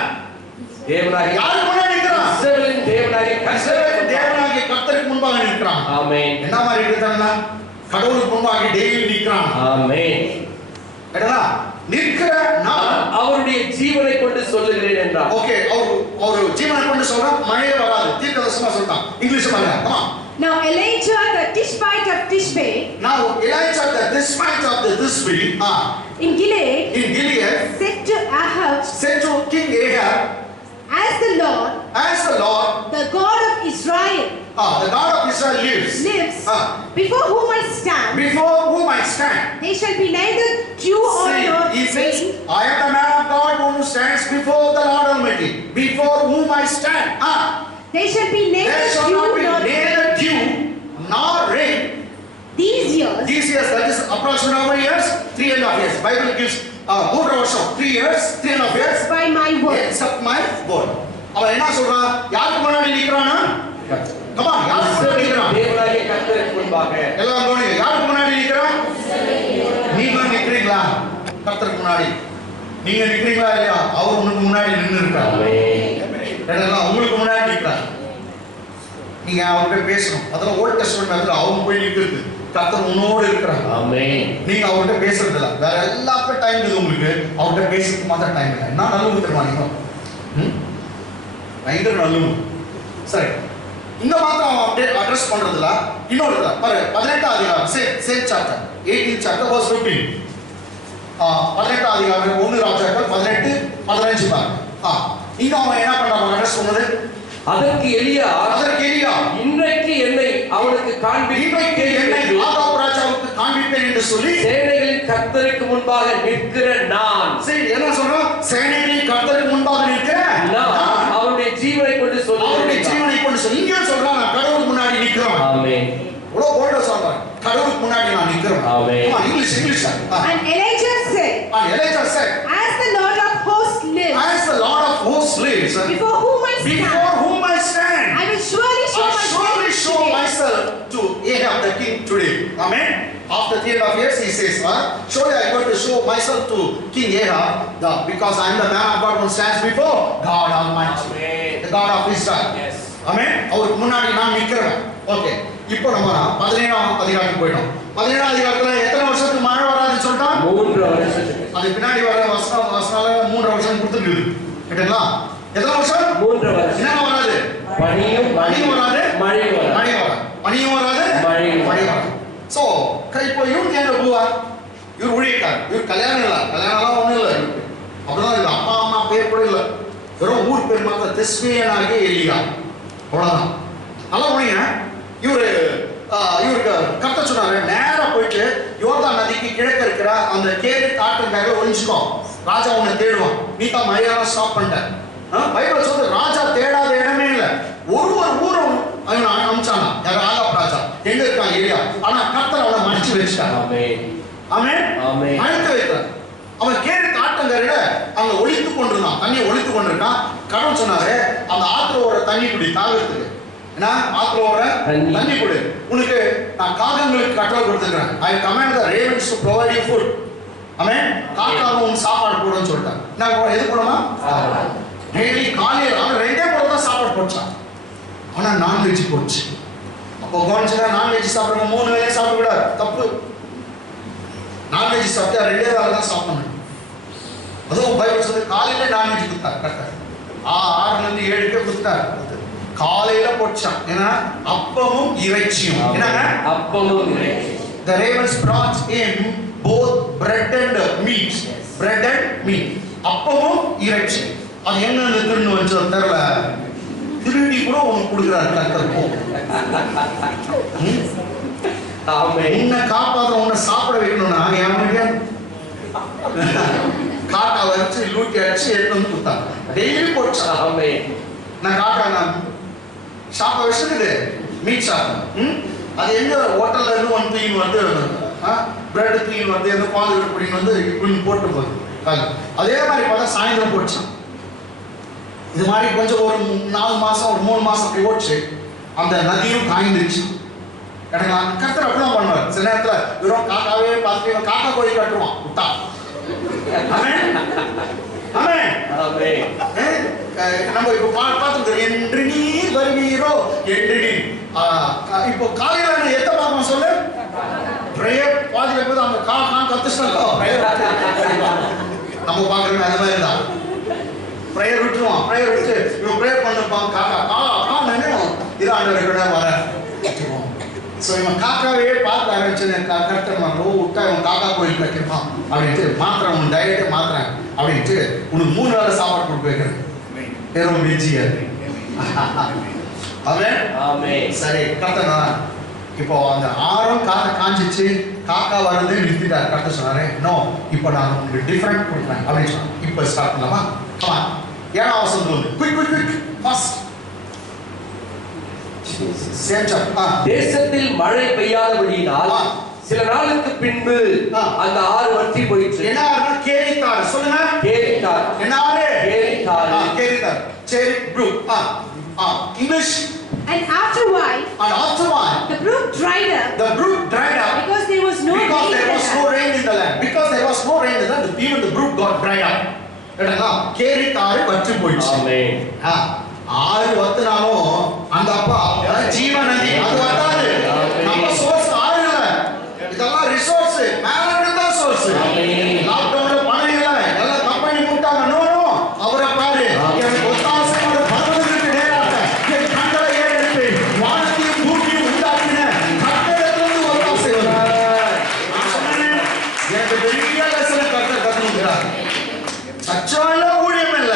தேவனாகிய யாருக்கு முன்னாடி நிற்கிறான்? இஸ்ரவேலின் தேவனாகிய கர்த்தருக்கு முன்பாக நிற்கிறான். ஆமென். என்ன மாதிரி இருக்கிறான்னா கடவுளுக்கு முன்பாக டெய்லி நிற்கிறான். ஆமென். என்னடா நிற்கிற நான் அவருடைய ஜீவனை கொண்டு சொல்லுகிறேன் என்றார். ஓகே, அவர் ஜீவனை கொண்டு சொல்றா மழையே வராது. தீர்க்கதரிசனமா சொல்றான். இங்கிலீஷ் பாருங்க. come on. Now Elijah the Tishbite of Tishbe in Gilead said to King Ahab, as the Lord the God of Israel lives before whom I stand there shall be neither dew or rain. I am the man of God who stands before the Lord Almighty, before whom I stand. There shall be neither dew nor rain these years. That is approximately how many years? 3.5 years. Bible gives 3 வருஷம் 3 years 3.5 years by my word. Except my word. அவன் என்ன சொல்றான்? யாருக்கு முன்னாடி நிக்கறானா? come on, யாருக்கு முன்னாடி நிக்கறான்? தேவனாகிய கர்த்தருக்கு முன்பாக. எல்லாம் கவனிங்க. யாருக்கு முன்னாடி நிக்கறான்? நீங்க நிக்கிறீங்களா? கர்த்தருக்கு முன்னாடி நீங்க நிக்கிறீங்களா இல்லையா? அவர் உங்களுக்கு முன்னாடி நின்னு இருக்கார். எல்லாம் உங்களுக்கு முன்னாடி நிக்கிறார். நீங்க அவர்கிட்ட பேசணும். அதெல்லாம் ஓல்ட் டெஸ்டமென்ட் மெத்தட்ல அவங்க போய் நிக்கிறது. கர்த்தர் உன்னோடு இருக்கிறார். ஆமென். நீங்க அவர்கிட்ட பேசுறது இல்ல. வேற எல்லாத்துக்கும் டைம் இருக்குது உங்களுக்கு. அவர்கிட்ட பேசுறதுக்கு மாத்திரம் டைம் இல்லை. என்ன நல்லது தெரியுமா நீங்க? பயங்கர நல்லது. சரி, இந்த மாத்திரம் அவன் அட்ரஸ் பண்றதுல இன்னொரு பாரு 18ஆம் அதிகாரம் same chapter 18th chapter verse 15. 18ஆம் அதிகாரம் 1 ராஜாக்கள் 18 15 பாருங்க. இங்க அவன் என்ன பண்றான்? அட்ரஸ் சொன்னது அதற்கு எலியா இன்றைக்கு என்னை அவனுக்கு காண்பிப்பேன் ஆகாப் ராஜாவுக்கு காண்பிப்பேன் என்று சொல்லி சேனைகளின் கர்த்தருக்கு முன்பாக நிற்கிற நான். சரி, என்ன சொல்றான்? சேனைகளின் கர்த்தருக்கு முன்பாக நிற்கிற நான் அவருடைய ஜீவனை கொண்டு சொல்லி இங்க சொல்றான் கடவுளுக்கு முன்னாடி நிக்கிறோம். ஆமென். இவ்வளவு போல்டா சொல்றான். கடவுளுக்கு முன்னாடி நான் நிக்கிறோம். Amen. English And Elijah said as the Lord of hosts lives before whom I stand I will surely show myself to Ahab the king today. Amen. After 3.5 years he says, surely I am going to show myself to King Ahab because I am the man of God who stands before God Almighty. Amen. The God of Israel. Yes. Amen. அவருக்கு முன்னாடி நான் நிக்கிறேன். ஓகே, இப்போ நம்ம 17ஆம் அதிகாரத்துக்கு போய்ட்டோம். 17ஆம் அதிகாரத்துல எத்தனை வருஷத்துக்கு மழை வராதுன்னு சொல்லிட்டான்? 3 வருஷத்துக்கு. அது பின்னாடி வர வசனால 3 வருஷம் கொடுத்துருக்குது. கேட்டீங்களா? எத்தனை வருஷம்? 3 வருஷம். என்ன வராது? பனியும் வராது, மழையும் வராது. பனியும் வராது, மழையும் வராது. சோ இப்போ இவங்க எங்க போவா? இவர் ஊழியக்கார். இவர் கல்யாணம் எல்லாம் ஒண்ணும் இல்லை. அப்படிதான் இல்லை. அப்பா அம்மா பேர் கூட இல்லை. வெறும் ஊர் பேர் மாத்திர திஸ்பியனாகிய எலியா, அவ்வளவுதான். நல்லா போனீங்க. இவருக்கு கர்த்தர் சொன்னாரு, நேரா போயிட்டு யோர்தான் நதிக்கு கிழக்கு இருக்கிற அந்த கேரி காட்டுக்காக ஒளிஞ்சுக்கோ, ராஜா உன்னை தேடுவான், நீ தான் மழையெல்லாம் ஸ்டாப் பண்ணிட்ட. பைபிள் சொல்றது ராஜா தேடாத இடமே இல்லை. ஒரு ஊரும் அவன் அனுப்பிச்சானா, யார் ஆகாப் ராஜா எங்க இருக்கான் ஏரியா, ஆனா கர்த்தர் அவனை மறைச்சு வச்சுட்டான். அவன் அழுத்த வைக்கிறான். அவன் கேரி காட்டுங்கரையில அவங்க ஒழித்து கொண்டிருந்தான், தண்ணியை ஒழித்து கொண்டிருக்கான். கடவுள் சொன்னாரு, அந்த ஆத்துல ஒரு தண்ணி குடி தாகத்துக்கு, ஆத்துல ஓர தண்ணி கொடு, உனக்கு நான் காகங்களுக்கு கட்டளை கொடுத்துக்கிறேன். I command the ravens to provide you food. ஆமென். காக்காவும் உன் சாப்பாடு போடுன்னு சொல்லிட்டான். நான் எது போடுமா? டெய்லி காலையில அவன் 2 போடு தான் சாப்பாடு போட்டான். ஆனா நான்வெஜ் போச்சு. அப்போ கவனிச்சா நான்வெஜ் சாப்பிடுங்க, 3 வேளை சாப்பிட கூடாது, தப்பு. நான்வெஜ் சாப்பிட்டா 2 வேளை தான் சாப்பிடணும். அதுவும் பைபிள் சொல்லுது காலையில நான்வெஜ் கொடுத்தார் கர்த்தர். 6 ல இருந்து 7 கொடுத்தார். காலையில போச்சான். ஏன்னா அப்பமும் இறைச்சியும். என்னங்க? அப்பமும் இறைச்சியும். The ravens brought him both bread and meat. Bread and meat. அப்பமும் இறைச்சி. அது எங்க இருந்து திருன்னு வந்து தெரியல. திருடி கூட உனக்கு கொடுக்குறாரு கர்த்தர். போ. ஆமென். உன்னை காப்பாற்ற, உன்னை சாப்பிட வைக்கணும்னா என் முடியாது. காக்கா வச்சு லூட்டி அடிச்சு எடுத்து வந்து கொடுத்தாங்க. டெய்லி போச்சா. ஆமென். நான் காக்கா நான் சாப்பிட வச்சுருக்குது மீட் சாப்பிடும். அது எங்க ஹோட்டல்ல இருந்து ஒன் தூயின் வந்து பிரெட் தூயின் வந்து எந்த பால் அப்படின்னு வந்து இப்படி போட்டு போகுது. அதே மாதிரி பார்த்தா சாயந்தரம் போச்சான். இது மாதிரி கொஞ்சம் ஒரு 4 மாசம் ஒரு 3 மாசம் அப்படி ஓடிச்சு. அந்த நதியும் காய்ந்துருச்சு. எனக்கு கர்த்தர் அப்படிதான் பண்ணுவார். சில நேரத்துல வெறும் காக்காவே பார்த்துட்டு காக்கா கோழி கட்டுருவான் விட்டா. நம்ம இப்ப பார்த்துருக்கோம், என்று நீர் வருவீரோ என்று நீர். இப்போ காலையில எத்த பார்க்கணும் சொல்லு, பிரேயர் பாதியில போது அவங்க காக்கா கத்துச்சாங்க. நம்ம பாக்குறோம் அந்த மாதிரி தான். பிரேயர் விட்டுருவான். பிரேயர் விட்டு இவன் பிரேயர் பண்ணிருப்பான். காக்கா இது ஆண்டவர்களோட வர. ஸோ இவன் காக்காவே பார்க்க ஆரம்பிச்சு கரெக்டாக விட்டா இவன் காக்கா கோயில் வைக்கிறான் அப்படின்ட்டு மாத்திரம் உன் டயட்டை மாத்திரேன் அப்படின்ட்டு உனக்கு 3 வேளை சாப்பாடு கொடுக்க வைக்கிறேன். வெறும் வெஜ்ஜியா. சரி கரெக்டா. இப்போ அந்த ஆரம் காக்கா காஞ்சிச்சு, காக்கா வர்றது நிறுத்திட்டார். கரெக்டாக சொன்னாரு, நோ இப்போ நான் உங்களுக்கு டிஃப்ரெண்ட் கொடுக்குறேன் அப்படின்னு சொன்னேன். இப்போ ஸ்டார்ட் பண்ணலாமா? ஆமா. 7ஆம் வசனம் குயிக் ஃபாஸ்ட். தேசத்தில் மழை பெய்யாதபடியினால் சில நாளுக்கு பின்பு அந்த ஆறு வற்றி போயிற்று. என்ன ஆறுனா கேரித்தார். சொல்லுங்க. கேரித்தார். என்ன ஆறு? கேரித்தார். கேரித்தார். சேரி brook. English. And after a while, the brook dried up. Because there was no rain in the land. Because there was no rain in the land, even the brook got dried up. என்னடா கேரித்தார் வற்றி போயிடுச்சு. ஆமென். ஆறு வத்தினாலும் அந்த அப்பா ஜீவ நதி அது வத்தாது. நம்ம சோர்ஸ் ஆறு இல்ல, இதெல்லாம் ரிசோர்ஸ், மேல இருந்து தான் சோர்ஸ். லாக்டவுன்ல பணம் இல்ல, எல்லாம் கம்பெனி போட்டாங்க. நோ அவரை பாரு, எனக்கு ஒத்தாசையோட பரவதற்கு நேராக என் கண்களை ஏறெடுத்து வானத்தையும் பூமியையும் உண்டாக்கின கர்த்தரிடத்திலிருந்து ஒத்தாசை வரும். எனக்கு பெரிய லெசனை கர்த்தர் கற்றுக்கிறார். சச்சால ஊழியம் இல்ல,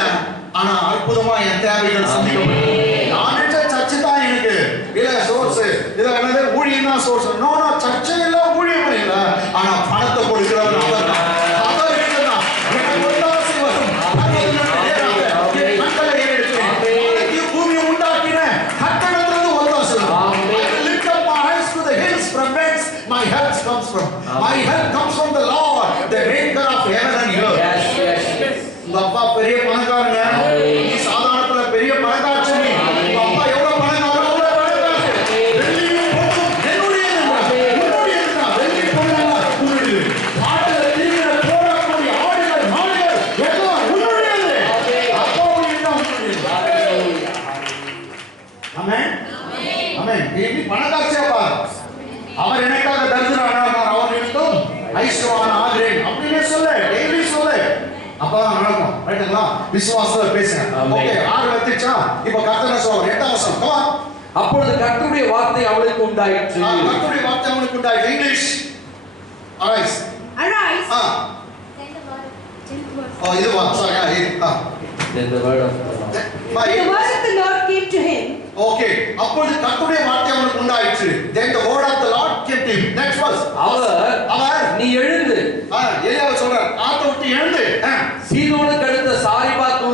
ஆனா அற்புதமா என் தேவைகள் சந்திக்கப்படும். நான் நினைச்ச சர்ச்சு தான் எனக்கு இல்ல சோர்ஸ், இத என்னது ஊழியம் தான் சோர்ஸ். நோ சர்ச்சை இல்ல, ஊழியம் இல்ல, ஆனா பணத்தை கொடுக்கிறவர் அவர் தான். அவர் இருக்குதான் எனக்கு ஒத்தாசை வரும். மக்களை ஏறெடுத்து பூமியை உண்டாக்கின கர்த்தரிடத்திலிருந்து ஒத்தாசை வரும். I lift up my eyes to the hills from whence my help comes from. My help comes from the Lord, the maker of heaven and earth. உங்க அப்பா பெரிய பணக்காரங்க, நீ சாதாரணத்துல பெரிய பணக்காரச்சி. உங்க அப்பா எவ்வளவு பணக்காரோ அவ்வளவு பணக்காரச்சி. வெள்ளியும் பொன்னும் என்னுடையதுதான். வெள்ளி பொன்னெல்லாம் உன்னுடையது. காட்டுல திரிகிற போடக்கூடிய ஆடுகள் மாடுகள் எல்லாம் உன்னுடையது. அப்பாவுடைய தான் உன்னுடையது. ஆமென். ஆமென். நீ பணக்காரச்சியா பார். அவர் எனக்காக தரிசனமானார், அவர் நிமித்தம் ஐஸ்வர்யவான் ஆகிறேன் அப்படினே சொல்ல, டெய்லி சொல்ல. அப்பதான் நடக்கும். ரைட்டுங்களா? விசுவாசத்துல பேசுங்க. ஓகே, 6 வத்திச்சா? இப்போ கர்த்தர் சொல்றார் 8ஆம் வசனம். Come on. அப்பொழுது கர்த்தருடைய வார்த்தை அவனுக்கு உண்டாயிற்று. கர்த்தருடைய வார்த்தை அவனுக்கு உண்டாயிற்று. இங்கிலீஷ். Arise. Arise. இது வா. Sorry. Then the word of the Lord. The word of the Lord came to him. Okay, அப்பொழுது கர்த்தருடைய வார்த்தை அவனுக்கு உண்டாயிற்று. Then the word of the Lord came to him. Next verse. அவர் நீ எழுந்து எலியாவை சொல்றார், ஆத்தை விட்டு எழுந்து சீதோனுக்கு அடுத்த சாரிபாத்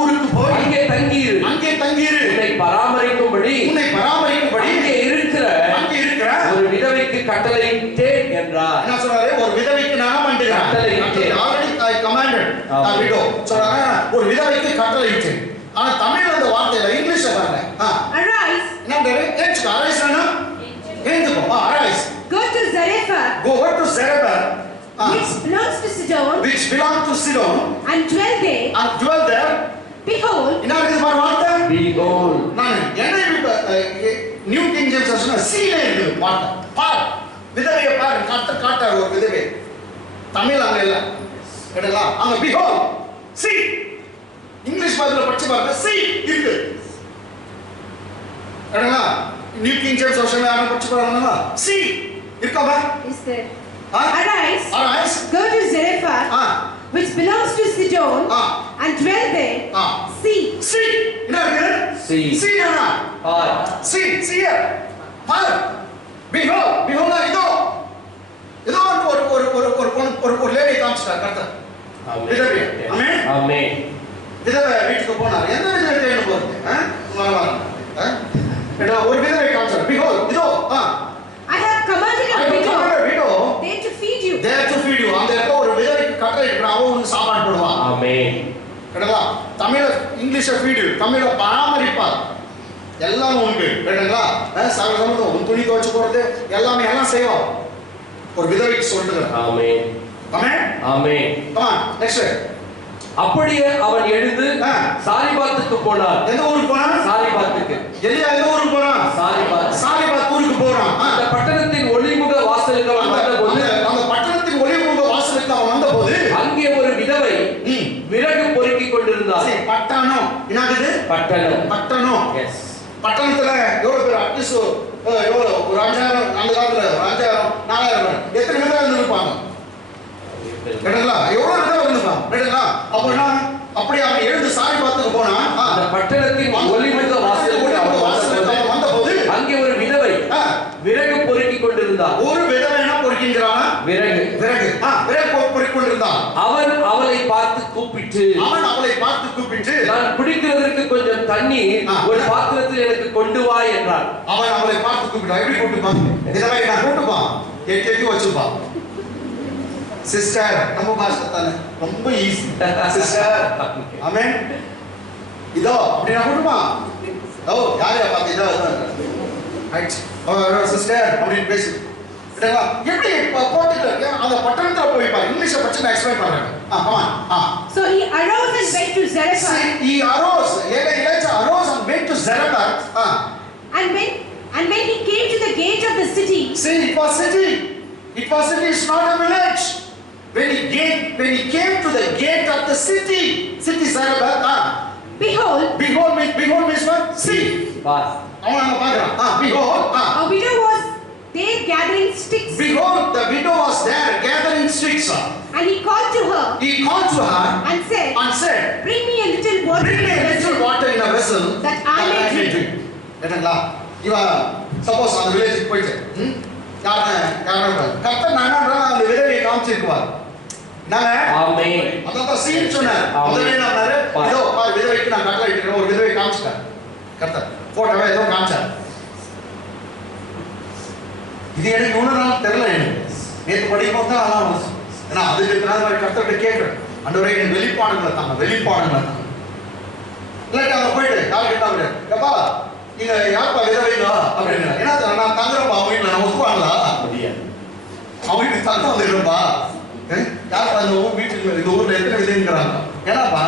ஊருக்கு போய் அங்கே தங்கியிரு. உன்னை பராமரிக்கும்படி அங்கே இருக்கிற ஒரு விதவைக்கு கட்டளையிட்டேன் என்றார். என்ன சொல்றாரு? ஒரு விதவைக்கு நான் கட்டளையிட்டேன். Already I commanded a widow. சொல்றாங்க ஒரு விதவைக்கு கட்டளையிட்டேன். ஆனா தமிழ்ல அந்த வார்த்தையில இங்கிலீஷ்ல பாருங்க. Arise. என்னது? ஏச்சுக்கு arise னா எழுந்துக்கோ. Arise. Go to Zarephath. Go to Zarephath. Which belongs to Sidon. And dwell there. Behold. என்ன இருக்குது பாரு வார்த்தை? Behold. நான் நியூ கிங் ஜேம்ஸ் சொன்னா சீலே இருக்கு வார்த்தை. பார். விதவையை பாரு. காட்டார் ஒரு விதவை. தமிழ் அங்க இல்ல. கேட்டலாம். அங்க behold. See. இங்கிலீஷ் பைபிள்ல படிச்சு பாருங்க. See இருக்கு. கேட்டலாம். நியூ கிங் ஜேம்ஸ் சொன்னா அங்க படிச்சு பாருங்க. See இருக்கா? Is there? Arise. Go to Zarephath. Which belongs to Sidon. And dwell there. See. என்ன இருக்கு? See என்ன? See here. பார். Behold இதோ ஒரு லேடி காமிச்சார் கர்த்தர். விதவை. ஆமென். விதவை வீட்டுக்கு போனார். எந்த விதவை தேடிட்டு போறது? ஒரு விதவை காமிச்சார். Behold இதோ I have commanded a widow there to feed you. அந்த இடத்துல ஒரு விதவைக்கு கட்டளை இருக்கு. அவ வந்து சாப்பாடு போடுவான். ஆமென். கேட்டா தமிழ்ல இங்கிலீஷ்ல feed you. தமிழ்ல பராமரிப்பார். எல்லாம் உண்டு. கேட்டீங்களா? சகலமும் உன் துணி துவைச்சு போறது எல்லாமே எல்லாம் செய்வோம். ஒரு விதவைக்கு சொல்லுங்க. ஆமென். நெக்ஸ்ட். அப்படியே அவன் எழுந்து சாரிபாத்துக்கு போனார். எந்த ஊருக்கு போனான்? சாரிபாத்துக்கு. எலியா எந்த ஊருக்கு போனான்? சாரிபாத் ஊருக்கு போறான். அந்த பட்டணத்தின் ஒளிமுக வாசலுக்கு அவன் வந்தபோது அங்கே ஒரு விதவை விறகு பொறுக்கிக் கொண்டிருந்தார். பட்டணம் என்னது? பட்டணம். எஸ். பட்டணத்துல எவ்வளவு பேர் அட்லீஸ்ட் எவ்வளவு ஒரு 5000 அந்த காலத்துல 5000 4000 எத்தனை பேர் இருந்திருப்பாங்க? கேட்டீங்களா? எவ்வளவு பேர் இருந்திருப்பாங்க? கேட்டீங்களா? அப்பனா அப்படி அவன் எழுந்து சாரிபாத்துக்கு போனான். அந்த பட்டணத்தின் ஒளிமுக வாசலுக்கு அவன் வந்தபோது அங்கே ஒரு விதவை விறகு பொறுக்கிக் கொண்டிருந்தார். ஒரு விதவை என்ன பொறுக்கின்றானா? விறகு பொறுக்கிக் கொண்டிருந்தான். அவன் அவளை பார்த்து கூப்பிட்டு நான் குடிக்கிறதற்கு கொஞ்சம் தண்ணீர் ஒரு பாத்திரத்தில் எனக்கு கொண்டு வா என்றான். அவன் அவளை பார்த்து கூப்பிட்டான். எப்படி கூப்பிட்டுப்பான்? விதவை நான் கூப்பிட்டுப்பான். எட்டி வச்சுப்பான். சிஸ்டர் நம்ம பாஷை தானே ரொம்ப ஈஸி. சிஸ்டர் ஆமென். இதோ அப்படி நான் கூப்பிட்டுப்பான். யாரையா பார்த்து இதோ ரைட் சிஸ்டர் அப்படின்னு பேசி எப்படி போட்டுட்டு அந்த பட்டணத்துல போய் பாரு. இங்கிலீஷ்ல படிச்சு நான் எக்ஸ்பிளைன் பண்றேன். So he arose and went to Zarephath. He arose. Elijah arose and went to Zarephath. And when he came to the gate of the city. See, it was city. It's not a village. When he came to the gate of the city Zarephath. Behold means what? See. Behold. A widow was there gathering sticks. Behold, the widow was there gathering sticks. And he called to her. And said, Bring me a little water in a vessel that I may drink. கேட்டீங்களா? இவ சப்போஸ் அந்த வில்லேஜுக்கு போயிட்டு கர்த்தர் நானா அந்த விதவையை காமிச்சிருக்குவார். ஆமென். அதான் சீன் சொன்னார். முதல்ல நானாரு இதோ பாரு விதவைக்கு நான் கட்டளை இட்டேன். ஒரு விதவை காமிச்சிட்டார். கர்த்தர் போட்டோவே ஏதோ காமிச்சார். இது எனக்கு இவ்வளவு நாள் தெரியல. எனக்கு நேற்று படிக்கும் தான் அதான் ஏன்னா அதுக்கு நான் கர்த்தர்கிட்ட கேட்கிறேன். அண்டவரே எனக்கு வெளிப்பாடுகளை தாங்க. இல்லாட்டி அங்கே போயிட்டு யார் கேட்டாங்க எப்பா நீங்க யாருப்பா விதவைங்க அப்படின்னு. ஏன்னா நான் தங்குறப்பா அவங்க வீட்டில் நான் ஒத்துப்பாங்களா? அவங்க வீட்டுக்கு தங்க வந்துடுறப்பா. யாருப்பா இந்த வீட்டுக்கு இந்த ஊர்ல எத்தனை விதைங்கிறாங்க. ஏன்னாப்பா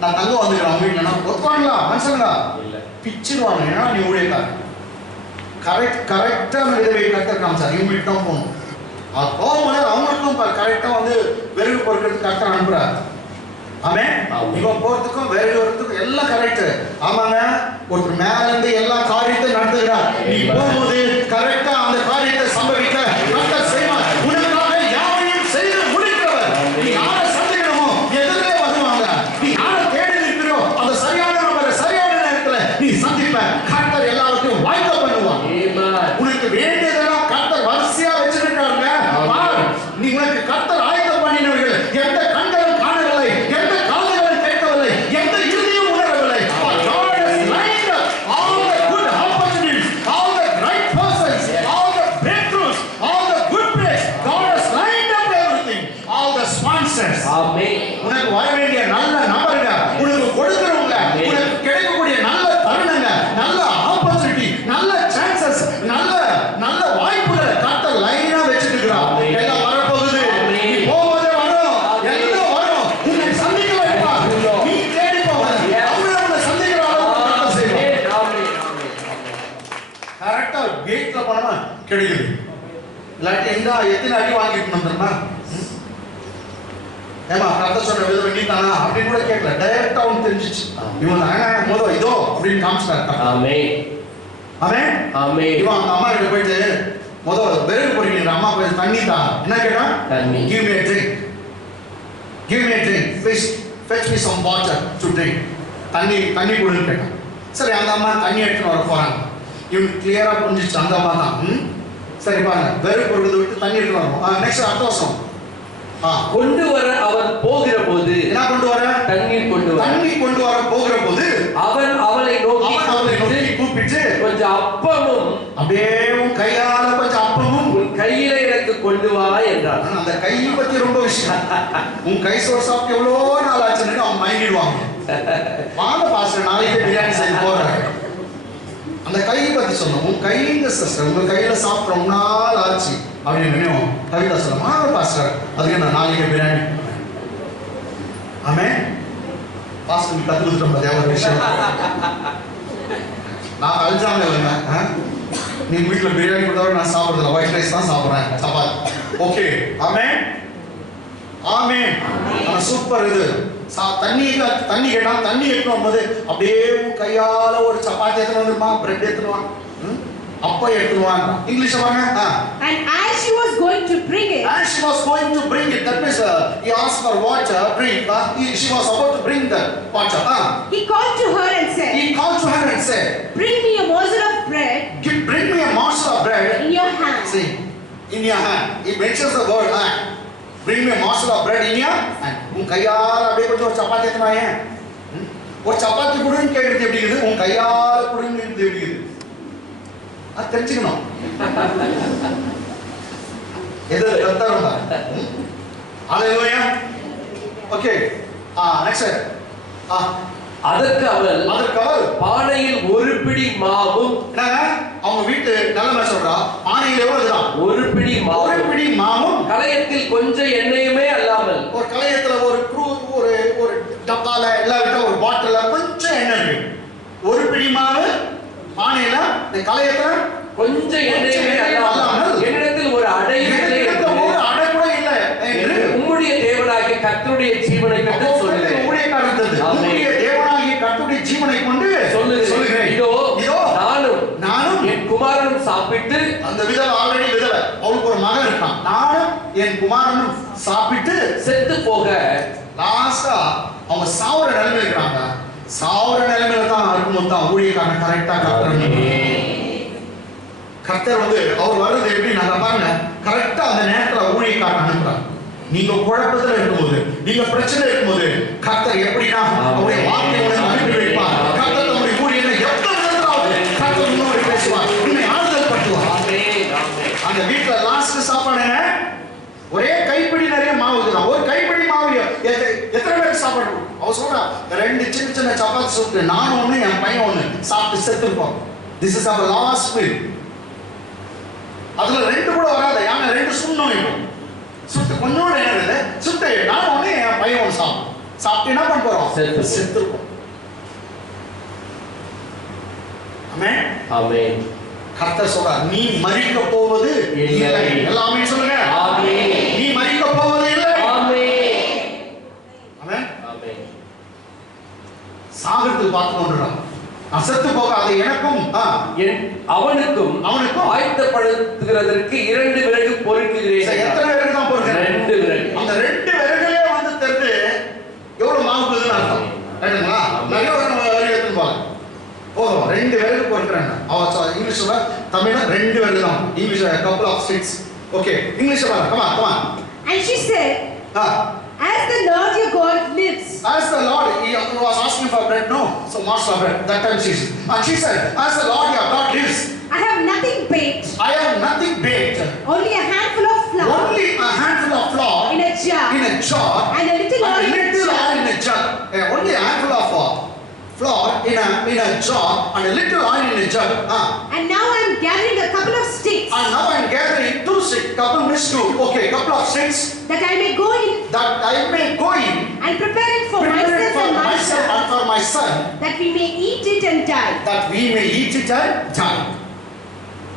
நான் தங்க வந்துக்கிறேன் அவங்க வீட்டில் நான் ஒத்துப்பாங்களா? மனுஷங்களா பிச்சிருவாங்க. ஏன்னா நீ ஊழியக்காரன். கரெக்டான விதவை கர்த்தர் காமிச்சார். இவங்க வீட்டு தான் போகணும். அது போகும்போது அவங்களுக்கும் கரெக்டா வந்து விறகு பொறுக்கிறதுக்கு கர்த்தர் அனுப்புறாரு. ஆமென். இவன் போறதுக்கும் விறகு வரதுக்கும் எல்லாம் கரெக்ட். ஆமாங்க. ஒருத்தர் மேல இருந்து எல்லா காரியத்தையும் நடத்துகிறார். நீ போகும்போது கரெக்டா அந்த காரியத்தை சம்பவிக்க கர்த்தர் செய்வார். உனக்காக யாவையும் செய்து முடிக்கிறவர். நீ யாரை சந்திக்கணுமோ எதிரே வருவாங்க. நீ சந்திப்ப. கர்த்தர் எல்லாவற்றையும் வாய்க்க பண்ணுவார். உனக்கு வேண்டியதெல்லாம் கர்த்தர் வரிசையா வச்சிருக்காங்க. நீ உனக்கு கர்த்தர் ஆயத்தம் பண்ணினவர்கள் எந்த கண்களும் காணவில்லை, எந்த காதுகளும் கேட்கவில்லை, எந்த இருதயம் உணரவில்லை. God has lined up all the good opportunities, all the right persons, all the breakthroughs, all the good place. God has lined up everything, all the sponsors. Amen. உனக்கு வர வேண்டிய நல்ல நபருங்க, உனக்கு கொடுக்கிறவங்க, உனக்கு கிடைக்கக்கூடிய நல்ல தருணங்க, நல்ல ஆப்பர்ச்சுனிட்டி, நல்ல சான்சஸ், நல்ல நல்ல வாய்ப்புகளை கர்த்தர் லைனா வச்சிருக்கிறார். எல்லாம் வரப்போகுது. நீ போவதே வரும், எல்லாம் வரும். உன்னை சந்திக்க வைப்பார். நீ தேடி போவத அவரை சந்திக்கிற அளவுக்கு கர்த்தர் செய்வார். கரெக்டா கேட்ல போனா கிடைக்குது. இல்லாட்டி எத்தனை அடி வாங்கிட்டு வந்துருமா? ஏமா கர்த்தர் சொன்ன விதம் நீ தானா அப்படின்னு கூட கேட்கல. டைரக்டா அவனுக்கு தெரிஞ்சிச்சு. இவன் முதல் இதோ அப்படின்னு காமிச்சிட்டாரு. ஆமென். ஆமென். ஆமென். இவன் அந்த அம்மா கிட்ட போயிட்டு முதல் விறகு பொறுக்கிற அம்மா போய் தண்ணி தான் என்ன கேட்டான்? தண்ணி. Give me a drink. Give me a drink. Please fetch me some water to drink. தண்ணி கொடுன்னு கேட்டான். சரி அந்த அம்மா தண்ணி எடுத்துட்டு வர போறாங்க. இவன் கிளியரா புரிஞ்சிச்சு அந்த அம்மா தான். சரி பாருங்க விறகு பொறுக்கிறத விட்டு தண்ணி எடுத்துட்டு வரோம். நெக்ஸ்ட் அடுத்த வருஷம் கொண்டு வர அவர் போகிற போது என்ன கொண்டு வர? தண்ணீர் கொண்டு வர போகிற போது அவன் அவளை நோக்கி கூப்பிட்டு கொஞ்சம் அப்பமும் அப்படியே உன் கையால கொஞ்சம் அப்பமும் உன் கையில எனக்கு கொண்டு வா என்றார். அந்த கை பத்தி ரொம்ப விஷயம். உன் கை சோறு சாப்பிட்டு எவ்வளோ நாள் ஆச்சுன்னு அவன் மயங்கிடுவாங்க. வாங்க பாஸ்டர் நாளைக்கே பிரியாணி செய்து போடுறேன். அந்த கை பத்தி சொன்னோம். உன் கைங்க சிஸ்டர் உங்க கையில சாப்பிட்டு ரொம்ப நாள் ஆச்சு அப்படின்னு கவிதா சொல்ல வாங்க பாஸ்டர் அதுக்கு நான் நாளைக்கே பிரியாணி. ஆமென். பாஸ்டர் கத்து கொடுத்துட்டோம் பாத்தியா ஒரு விஷயம். நான் அல்ஜாமல் இல்லைங்க. நீ வீட்டில் பிரியாணி கொடுத்தாலும் நான் சாப்பிட்றதில்ல. ஒயிட் ரைஸ் தான் சாப்பிட்றேன், சப்பாத்தி. ஓகே. ஆமென். ஆமென். சூப்பர். இது தண்ணி கேட்டா தண்ணி எடுத்துட்டு வரும்போது அப்படியே கையால ஒரு சப்பாத்தி எடுத்துட்டு வந்துருமா, பிரெட் எடுத்துட்டு வாங்க, அப்பா எடுத்துட்டு வாங்க. இங்கிலீஷ் வாங்க. And as she was going to bring it, that means he asked for water, drink. She was about to bring the water. He called to her and said, bring me a morsel of bread. Bring me a morsel of bread in your hand. See, in your hand. He mentions the word hand. Bring me a morsel of bread in your hand. உன் கையால அப்படியே கொஞ்சம் ஒரு சப்பாத்தி எடுத்துனாயே. ஒரு சப்பாத்தி குடுன்னு கேக்குறது எப்படி இருக்குது? உன் கையால குடுன்னு எப்படி இருக்குது? அது தெரிஞ்சுக்கணும். எது கர்த்தர் தான். ஹalleluya. ஓகே. நெக்ஸ்ட். அதற்கு அவள் பானையில் ஒரு பிடி மாவும். அவங்க வீட்டு நல்ல சொல்றா. பானையில் எவ்வளவு இருக்கா? ஒரு பிடி மாவும் கலயத்தில் கொஞ்சம் எண்ணெயுமே அல்லாமல். ஒரு கலயத்துல ஒரு டப்பால இல்லாவிட்டா ஒரு பாட்டில கொஞ்சம் எண்ணெய் இருக்கு. ஒரு பிடி மாவு பானையில இந்த கலயத்துல கொஞ்சம் எண்ணெயுமே அல்லாமல் என்னிடத்தில் ஒரு அடை கூட இல்லை என்று உம்முடைய தேவனாகிய கர்த்தருடைய ஜீவனை கொண்டு சொல்லுகிறேன். உம்முடைய தேவனாகிய கர்த்தருடைய ஜீவனை கொண்டு சொல்லுகிறேன். இதோ நானும் என் குமாரனும் சாப்பிட்டு. அந்த விதவை ஆல்ரெடி விதவை, அவளுக்கு ஒரு மகன் இருக்கான். நானும் என் குமாரனும் சாப்பிட்டு செத்து போக லாஸ்டா அவங்க சாவுற நிலைமையில இருக்கிறாங்க. சாவுற நிலைமையில தான் இருக்கும்போது தான் ஊழியக்காரன் கரெக்டா கர்த்தர் அவர் வர்றது எப்படி நாங்க பாருங்க. கரெக்டா அந்த நேரத்துல ஊழியக்காரன் அனுப்புறாங்க. நீங்க குழப்பத்துல இருக்கும்போது, நீங்க பிரச்சனை இருக்கும்போது கர்த்தர் எப்படின்னா அவருடைய வார்த்தையோட அனுப்பி வைப்பார். கர்த்தர் நம்முடைய ஊழியனை எத்தனை விதத்திலாவது கர்த்தர் உன்னோடு பேசுவார், உன்னை ஆறுதல் படுத்துவார். அந்த வீட்டுல லாஸ்ட் சாப்பாடுங்க ஒரே கைப்பிடி நிறைய மாவு இருக்குதான். ஒரு கைப்பிடி மாவு எத்தனை பேருக்கு சாப்பிடணும்? அவர் சொல்றா 2 சின்ன சப்பாத்தி சுட்டு நான் ஒண்ணு என் பையன் ஒண்ணு சாப்பிட்டு செத்துருப்போம். This is our last meal. அதுல 2 கூட வராது. ஏன்னா 2 சுண்ணம் இருக்கும். சுட்டு கொஞ்சோட என்ன சுட்டு நான் ஒண்ணு என் பையன் ஒண்ணு சாப்பிட்டு என்ன பண்ண போறோம்? செத்துருப்போம். ஆமென். ஆமென். கர்த்தர் சொல்றார் நீ மரிக்க போவது இல்லை. எல்லாமே சொல்லுங்க. ஆமென். நீ மரிக்க போவது இல்லை. ஆமென். ஆமென். ஆமென். சாகிறதுக்கு பார்த்து கொண்டிருக்கான். அசத்து போகாத எனக்கும் அவனுக்கும் ஆயத்தப்படுத்துகிறதற்கு 2 விறகு பொறுக்குகிறேன். எத்தனை விறகு தான் பொறுக்கிறேன்? 2 விறகு. அந்த 2 விறகுலே தெரிந்து எவ்வளவு மாவு இருக்குதுன்னு அர்த்தம். ரைட்டுங்களா? நிறைய விறகு எடுத்துன்னு போங்க. போதும் ரெண்டு விரல் பொறுக்குறாங்க. இங்கிலீஷ்ல தமிழ்ல ரெண்டு விரல் தான். English couple of sticks. Okay, English வர. Come on. And she said, as the Lord your God lives. As the Lord, he was asking for bread, no? So much of bread. That time she said, as the Lord your God lives. I have nothing baked. I have nothing baked. Only a handful of flour. Only a handful of flour. In a jar. And a little oil in a jar. Only a handful of flour in a jar and a little oil in a jar. And now I am gathering a couple of sticks. And now I am gathering 2 sticks. Couple means 2. Okay, couple of sticks. That I may go in. And prepare it for myself and for my son. That we may eat it and die.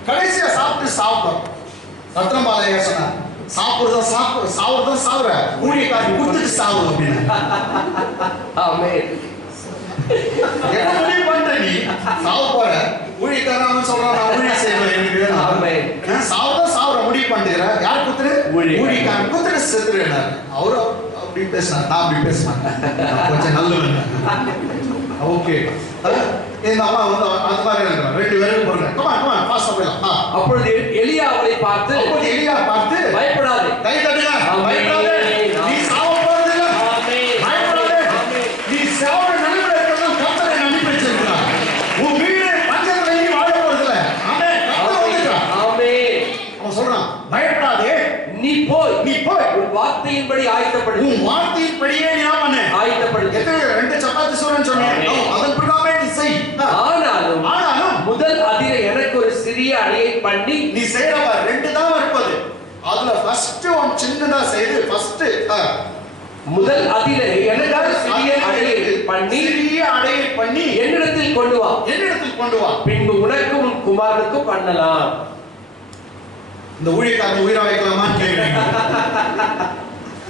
கடைசியா சாப்பிடுறோம். ரத்னபாலையா சொன்னா சாவுற ஊழியக்காரி கொடுத்துட்டு சாவு அப்படின்னு. ஆமென். என்ன முடிவு பண்ற நீ? சாவு போற ஊழியக்காரன் அவன் சொல்றான் நான் ஊழியம் செய்வேன் எனக்கு. ஆமென். சாவுற முடிவு பண்ணிக்கிற யார் கொடுத்துரு? ஊழியக்காரன் கொடுத்துட்டு செத்துறேன். அவரு அப்படி பேசினார், நான் அப்படி பேசினேன். கொஞ்சம் நல்லவன். ஓகே, இந்த அம்மா வந்து அது மாதிரி இருக்கிறான். ரெண்டு பேரும் போடுறேன். கமான் ஃபாஸ்டா போயிடலாம். அப்பொழுது எலியா அவளை பார்த்து பயப்படாதே, கை தட்டுங்க, பயப்படாதே, நீ சாவ போறதில்லை, பயப்படாதே, நீ சாவ நிலைமையில இருக்கிறதெல்லாம் கர்த்தரை அனுப்பி வச்சிருக்கிறார். உன் வீடு பஞ்சத்துல நீ வாழ போறதில்லை. ஆமென். கர்த்தர் வந்துட்டார். ஆமென். அவன் சொல்றான், பயப்படாதே, நீ போய் உன் வார்த்தையின்படி ஆயத்தப்படு. உன் வார்த்தையின்படியே நீ என்ன பண்ணு? ஆயத்தப்படு. எத்தனை 2 சப்பாத்தி சோறுன்னு சொன்னேன். அதன் பிரகாரமே நீ செய். ஆனாலும் முதல் அதிலே எனக்கு ஒரு சிறிய அடையை பண்ணி நீ செய்யறவ 2 தான் இருப்பது. அதுல ஃபர்ஸ்ட் ஒன் சின்னதா செய்து ஃபர்ஸ்ட் முதல் அதிலே எனக்கு ஒரு சிறிய அடையை பண்ணி என்னிடத்தில் கொண்டு வா. பின்பு உனக்கு உன் குமாரனுக்கு பண்ணலாம். இந்த ஊழியக்காரன் உயிரை வைக்கலாமான்னு கேட்கிறீங்க.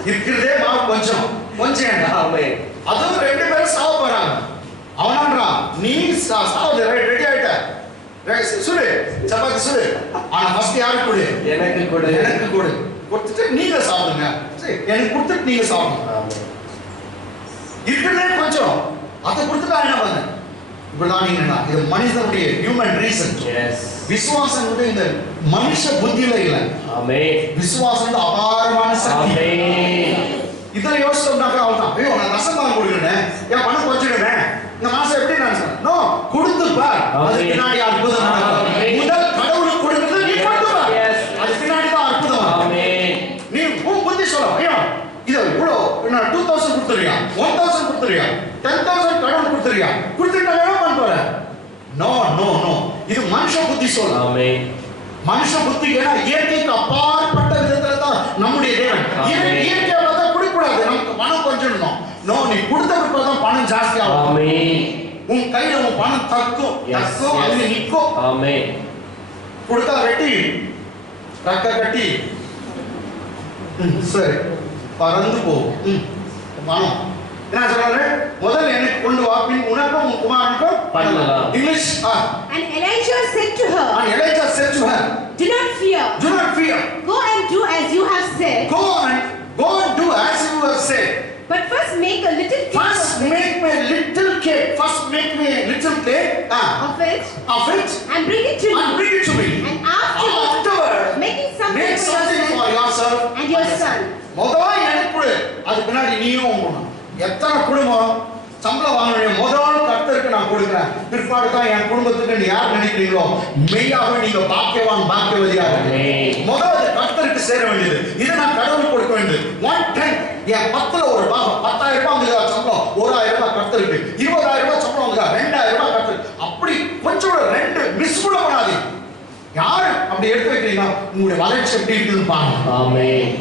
இருக்கிறதே மாவு கொஞ்சம் ஆமென். அதுவும் 2 பேரும் சாவ போறாங்க. அவனான்றா நீ சாவது ரெடி ஆயிட்ட, சுடு சப்பாத்தி சுடு, ஆனா ஃபர்ஸ்ட் யாருக்கு கொடு? எனக்கு கொடு. கொடுத்துட்டு நீங்க சாப்பிடுங்க. சரி, எனக்கு கொடுத்துட்டு நீங்க சாப்பிடுங்க. இருக்கிறதே கொஞ்சம் அதை கொடுத்துட்டா என்ன பண்ண? இப்படிதான் நீங்க இது மனிதனுடைய ஹியூமன் ரீசன். விசுவாசம் வந்து இந்த மனுஷ புத்தியில இல்ல. ஆமென். விசுவாசம் அபாரமான சக்தி. ஆமென். இதுல யோசிச்சோம்னாக்க அவ்வளவுதான். ஐயோ நான் ரசம் கொடுக்கிறேன், என் பணம் வச்சிடுறேன், இந்த மாசம் எப்படி நான் சொல்றேன்? நோ, கொடுத்து பார், அது பின்னாடி அற்புதம் நடக்கும். முதல் கடவுளுக்கு கொடுக்கிறது நீ கொடுத்து பார், அது பின்னாடி தான் அற்புதம். ஆமென். நீ புத்தி சொல்ல, ஐயோ இது இவ்வளோ நான் 2000 கொடுத்துறியா, 1000 கொடுத்துறியா, 10000 கடவுள் கொடுத்துறியா, கொடுத்துட்டா என்ன பண்ண போற? நோ நோ நோ, இது மனுஷ புத்தி சொல்ல. ஆமென். மனுஷ புத்தி ஏன்னா இயற்கைக்கு அப்பாற்பட்ட விதத்துல தான் நம்முடைய தேவன். இயற்கையை பார்த்தா கொடுக்கூடாது, நமக்கு பணம் கொஞ்சம். நோ, நீ கொடுத்ததுக்கு தான் பணம் ஜாஸ்தி ஆகும். ஆமென். உன் கையில உன் பணம் தக்கும் அது நிக்கும். ஆமென். கொடுத்தா வெட்டி ரக்க கட்டி சரி பறந்து போகும் பணம். என்ன சொல்றாரு? முதல்ல எனக்கு கொண்டு வா, பின் உனக்கும் உன் குமாரனுக்கும் பண்ணலாம். English. And Elijah said to her, do not fear. Go and do as you have said. Go and do as you have said. But first make a little cake. First make me a little cake. Of it. And bring it to me. And afterward making something for yourself and your son. முதல்ல எனக்கு கொடு, அது பின்னாடி நீயும் போகணும். எத்தனை குடும்பம் சம்பளம் வாங்குறீங்க? முதல்ல கர்த்தருக்கு நான் கொடுக்கிறேன், பிற்பாடு தான் என் குடும்பத்துக்கு யார் நினைக்கிறீங்களோ மெய்யாகவே நீங்க பாக்கியவதியாக. முதல்ல கர்த்தருக்கு சேர வேண்டியது, இதை நான் கடவுளுக்கு கொடுக்க வேண்டியது. 1/10 என் 10ல ஒரு பாகம், 10,000 ரூபாய் வந்து சம்பளம், 1000 ரூபாய் கர்த்தருக்கு, 20,000 ரூபாய் சம்பளம் வந்து 2,000 ரூபாய் கர்த்தருக்கு. அப்படி கொஞ்சம் 2 மிஸ் கூட பண்ணாதீங்க. யாரு அப்படி எடுத்து வைக்கிறீங்களா உங்களுடைய வளர்ச்சி எப்படி இருக்குன்னு பாருங்க. ஆமென்.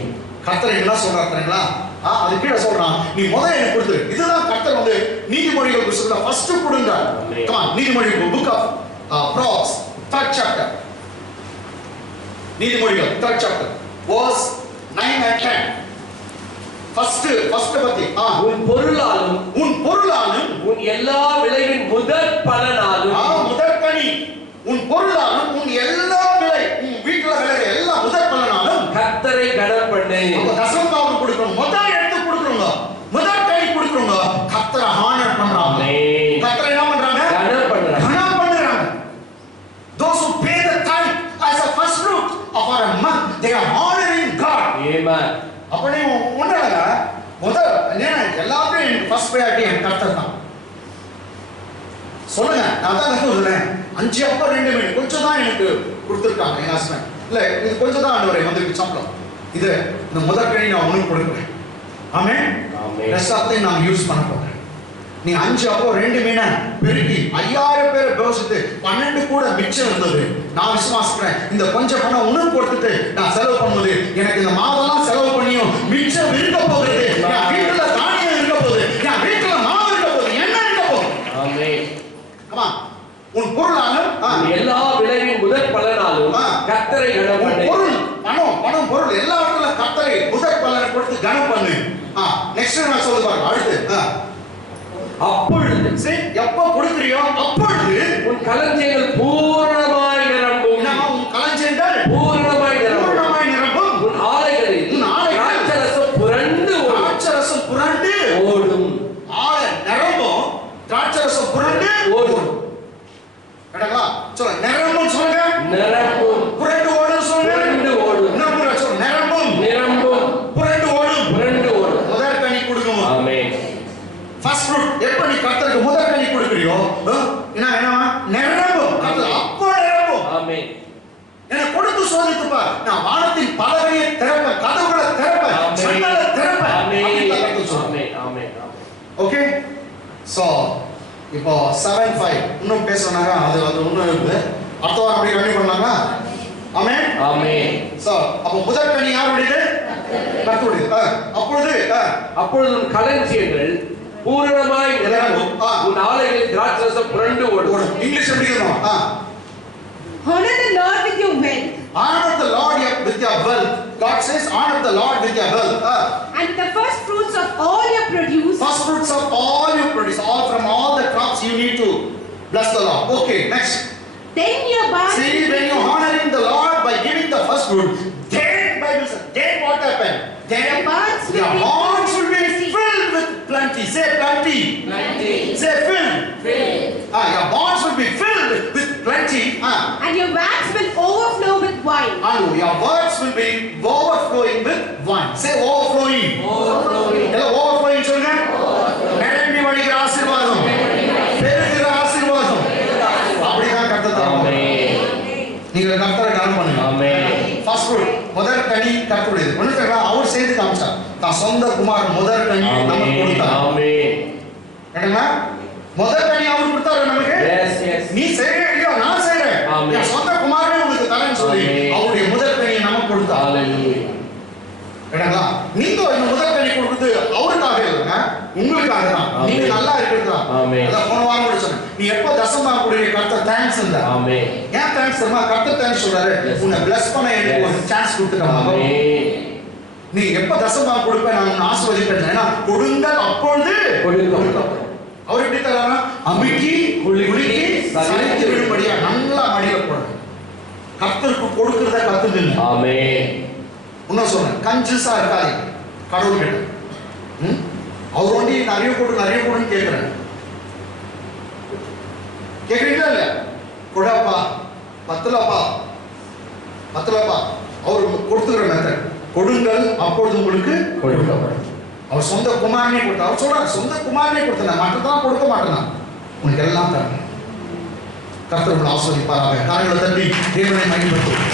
கர்த்தர் என்ன சொல்றாரு தெரியுங்களா? அது கீழே சொல்றான், நீ முதல்ல எனக்கு கொடுத்து. இதுதான் கர்த்தர் வந்து நீதிமொழிகள் புத்தகத்துல ஃபர்ஸ்ட் கொடுங்க. கம் ஆன், நீதிமொழிகள் book of Proverbs 3rd chapter. நீதிமொழிகள் 3rd chapter verse 9 and 10. First பத்தி உன் பொருளாலும் உன் எல்லா விளைவின் முதற் பலனாலும் முதற் கனி, உன் பொருளாலும் உன் எல்லா விளை, உன் வீட்டுல விளைகிற எல்லா முதற் பலனாலும் கர்த்தரை கனம் பண்ணு. தசமபாகம் கொடுக்கணும், முதல் எடுத்து கொடுக்கணுங்க, முதல் கனி கொடுக்கணுங்க. கர்த்தரை ஹானர் பண்றாங்க. கர்த்தரை என்ன பண்றாங்க? கனம் ப்ராஸ்பெரிட்டி என் கர்த்தர் தான். சொல்லுங்க, நான் தான் சொல்றேன். 5 அப்பம் 2 மீன் கொஞ்சம் தான் எனக்கு கொடுத்துருக்காங்க என் ஹஸ்பண்ட். இல்ல இது கொஞ்சம் தான் ஆண்டவரே வந்திருக்கு சம்பளம். இது இந்த முதல் கனி நான் உனக்கு கொடுக்குறேன். ஆமென். ரெஸ்ட் ஆஃப் திங் நான் யூஸ் பண்ண போறேன். நீ 5 அப்பம் 2 மீனை பெருக்கி 5000 பேரை போஷித்து 12 கூட மிச்சம் இருந்தது. நான் விசுவாசிக்கிறேன் இந்த கொஞ்சம் பணம் உனக்கு கொடுத்துட்டு நான் செலவு பண்ணுவது எனக்கு இந்த மாதம்லாம் செலவு பண்ணியும் மிச்சம் இருக்க போகுது. என் வீட்டுல தானியம் இருக்க போகுது, என் வீட்டுல மாவு இருக்க போகுது, என்ன இருக்க போகுது. ஆமென். ஆமா, உன் பொருளாலும் எல்லா விளைவின் முதற் பலனாலும் கர்த்தரை கனம் பண்ணு. பொருள் பணம் பொருள் எல்லாவற்றிலும் கர்த்தரை முதற் பலனை கொடுத்து கனம் பண்ணு. நெக்ஸ்ட் நான் சொல்ல பாருங்க. அடுத்து அப்பொழுது எப்ப கொடுக்குறியோ அப்பொழுது உன் களஞ்சியங்கள் பூரணமாய் நிரம்பும். உன் களஞ்சியங்கள் பூரணமாய் நிரம்பும். உன் ஆலைகளில் திராட்சரசம் புரண்டு ஓடும். ஆலை நிரம்பும், திராட்சரசம் புரண்டு ஓடும். கேட்டங்களா? சொல்லுங்க, நிரம்பும் சொல்லுங்க. நிரம்பும். புரண்டு ஓடும் சொல்லுங்க. புரண்டு ஓடும். இன்னொரு சொல்லுங்க, நிரம்பும். நிரம்பும். புரண்டு ஓடும். புரண்டு ஓடும். முதல் கனி கொடுக்கும். ஆமென். ஃபர்ஸ்ட் ஃப்ரூட் எப்ப நீ கர்த்தருக்கு முதல் கனி கொடுக்கறியோ என்னவா நிரம்பும். கர்த்தர் அப்போ நிரம்பும். ஆமென். எனக்கு கொடுத்து சோதித்து பார். நான் வானத்தின் பலகையை திறப்பேன், கதவுகளை திறப்பேன், ஜன்னலை திறப்பேன். ஆமென். ஆமென். ஓகே. சோ இப்போ 7:5 இன்னும் பேசுறாங்க. அது இன்னும் இருக்குது. அடுத்த வாரம் அப்படியே கண்டினியூ பண்ணலாமா? ஆமென். ஆமென். சோ அப்ப முதல் கனி யாருடையது? கர்த்தருடையது. அப்பொழுது உன் களஞ்சியங்கள் பூரணமாய் நிரம்பும். உன் ஆலைகளில் திராட்சரசம் புரண்டு ஓடும். இங்கிலீஷ் எப்படி இருக்கணும்? Honor the Lord with your wealth. Honor the Lord with your wealth. God says honor the Lord with your wealth. And the first fruits of all your produce. First fruits of all your produce, all from all the crops you need to bless the Lord. Okay, next. Then your barns. See, when you honoring the Lord by giving the first fruit, then Bible says, then what happened? Then Your barns will your be barns will be plenty. filled with plenty. Say plenty. Plenty. Say filled. Filled. Your barns will be filled with plenty. And your vats will overflow with wine. And your words will be overflowing with wine. Say overflowing. Overflowing. Hello, overflowing சொல்லுங்க. நிரம்பி வழிகிற ஆசீர்வாதம், பெருகிற ஆசீர்வாதம். அப்படிதான் கர்த்தர் தருவார். நீங்க கர்த்தரை கனம் பண்ணுங்க. ஆமென். ஃபர்ஸ்ட் ஃப்ரூட் முதல் கனி கர்த்தருடையது. ஒண்ணுங்களா அவர் செய்து காமிச்சார். தான் சொந்த குமார் முதல் கனி நமக்கு கொடுத்தார். ஆமென். கேட்டீங்களா? முதல் கனி அவர் கொடுத்தாரு நமக்கு. Yes yes. நீ செய்றே இல்லையோ நான் செய்றேன். ஆமென். என் சொந்த குமாரனே உங்களுக்கு தரேன்னு சொல்லி அவருடைய முதல் கனியை நமக்கு கொடுத்தார். ஹalleluya. கேட்டீங்களா? நீங்க இந்த முதல் கனி கொடுத்தது அவருக்காக இல்லைங்க, உங்களுக்காக தான். நீங்க நல்லா இருக்கிறதா? ஆமென். அத போன வாரம் கூட சொன்னேன். நீ எப்ப தசமா கொடுக்கிற கர்த்தர் தேங்க்ஸ் இல்ல. ஆமென். ஏன் தேங்க்ஸ் தெரியுமா? கர்த்தர் தேங்க்ஸ் சொல்றாரு. உன்னை bless பண்ண எனக்கு ஒரு சான்ஸ் கொடுத்துட்டாங்க. ஆமென். நீ எப்ப தசமா கொடுப்ப நான் உன்னை ஆசீர்வதிப்பேன். ஏன்னா கொடுங்கள் அப்பொழுது கொடுக்கும். அவர் எப்படி தராரா? அமுக்கி குலுக்கி சரித்து விடும்படியா நல்லா மடியில போடுங்க. கர்த்தருக்கு கொடுக்கிறத கத்துங்க. ஆமென். இன்னும் சொல்றேன், கஞ்சஸா இருக்காதீங்க கடவுள்கிட்ட. அவர் ஒண்டி நிறைய கொடுன்னு கேட்கிறேன். கேட்கறீங்களா இல்ல? கொடாப்பா, பத்தலப்பா அவர் கொடுத்துக்கிற மெத்தட். கொடுங்கள் அப்பொழுது உங்களுக்கு கொடுக்கப்படும். அவர் சொந்த குமாரனே கொடுத்தார். அவர் சொல்றாரு சொந்த குமாரனே கொடுத்தேன், மற்றதான் கொடுக்க மாட்டேன், உனக்கு எல்லாம் தரேன். கர்த்தர் உங்களை ஆசீர்வதிப்பாராக. காரியங்களை தட்டி தேவனை மகிமைப்படுத்தும்.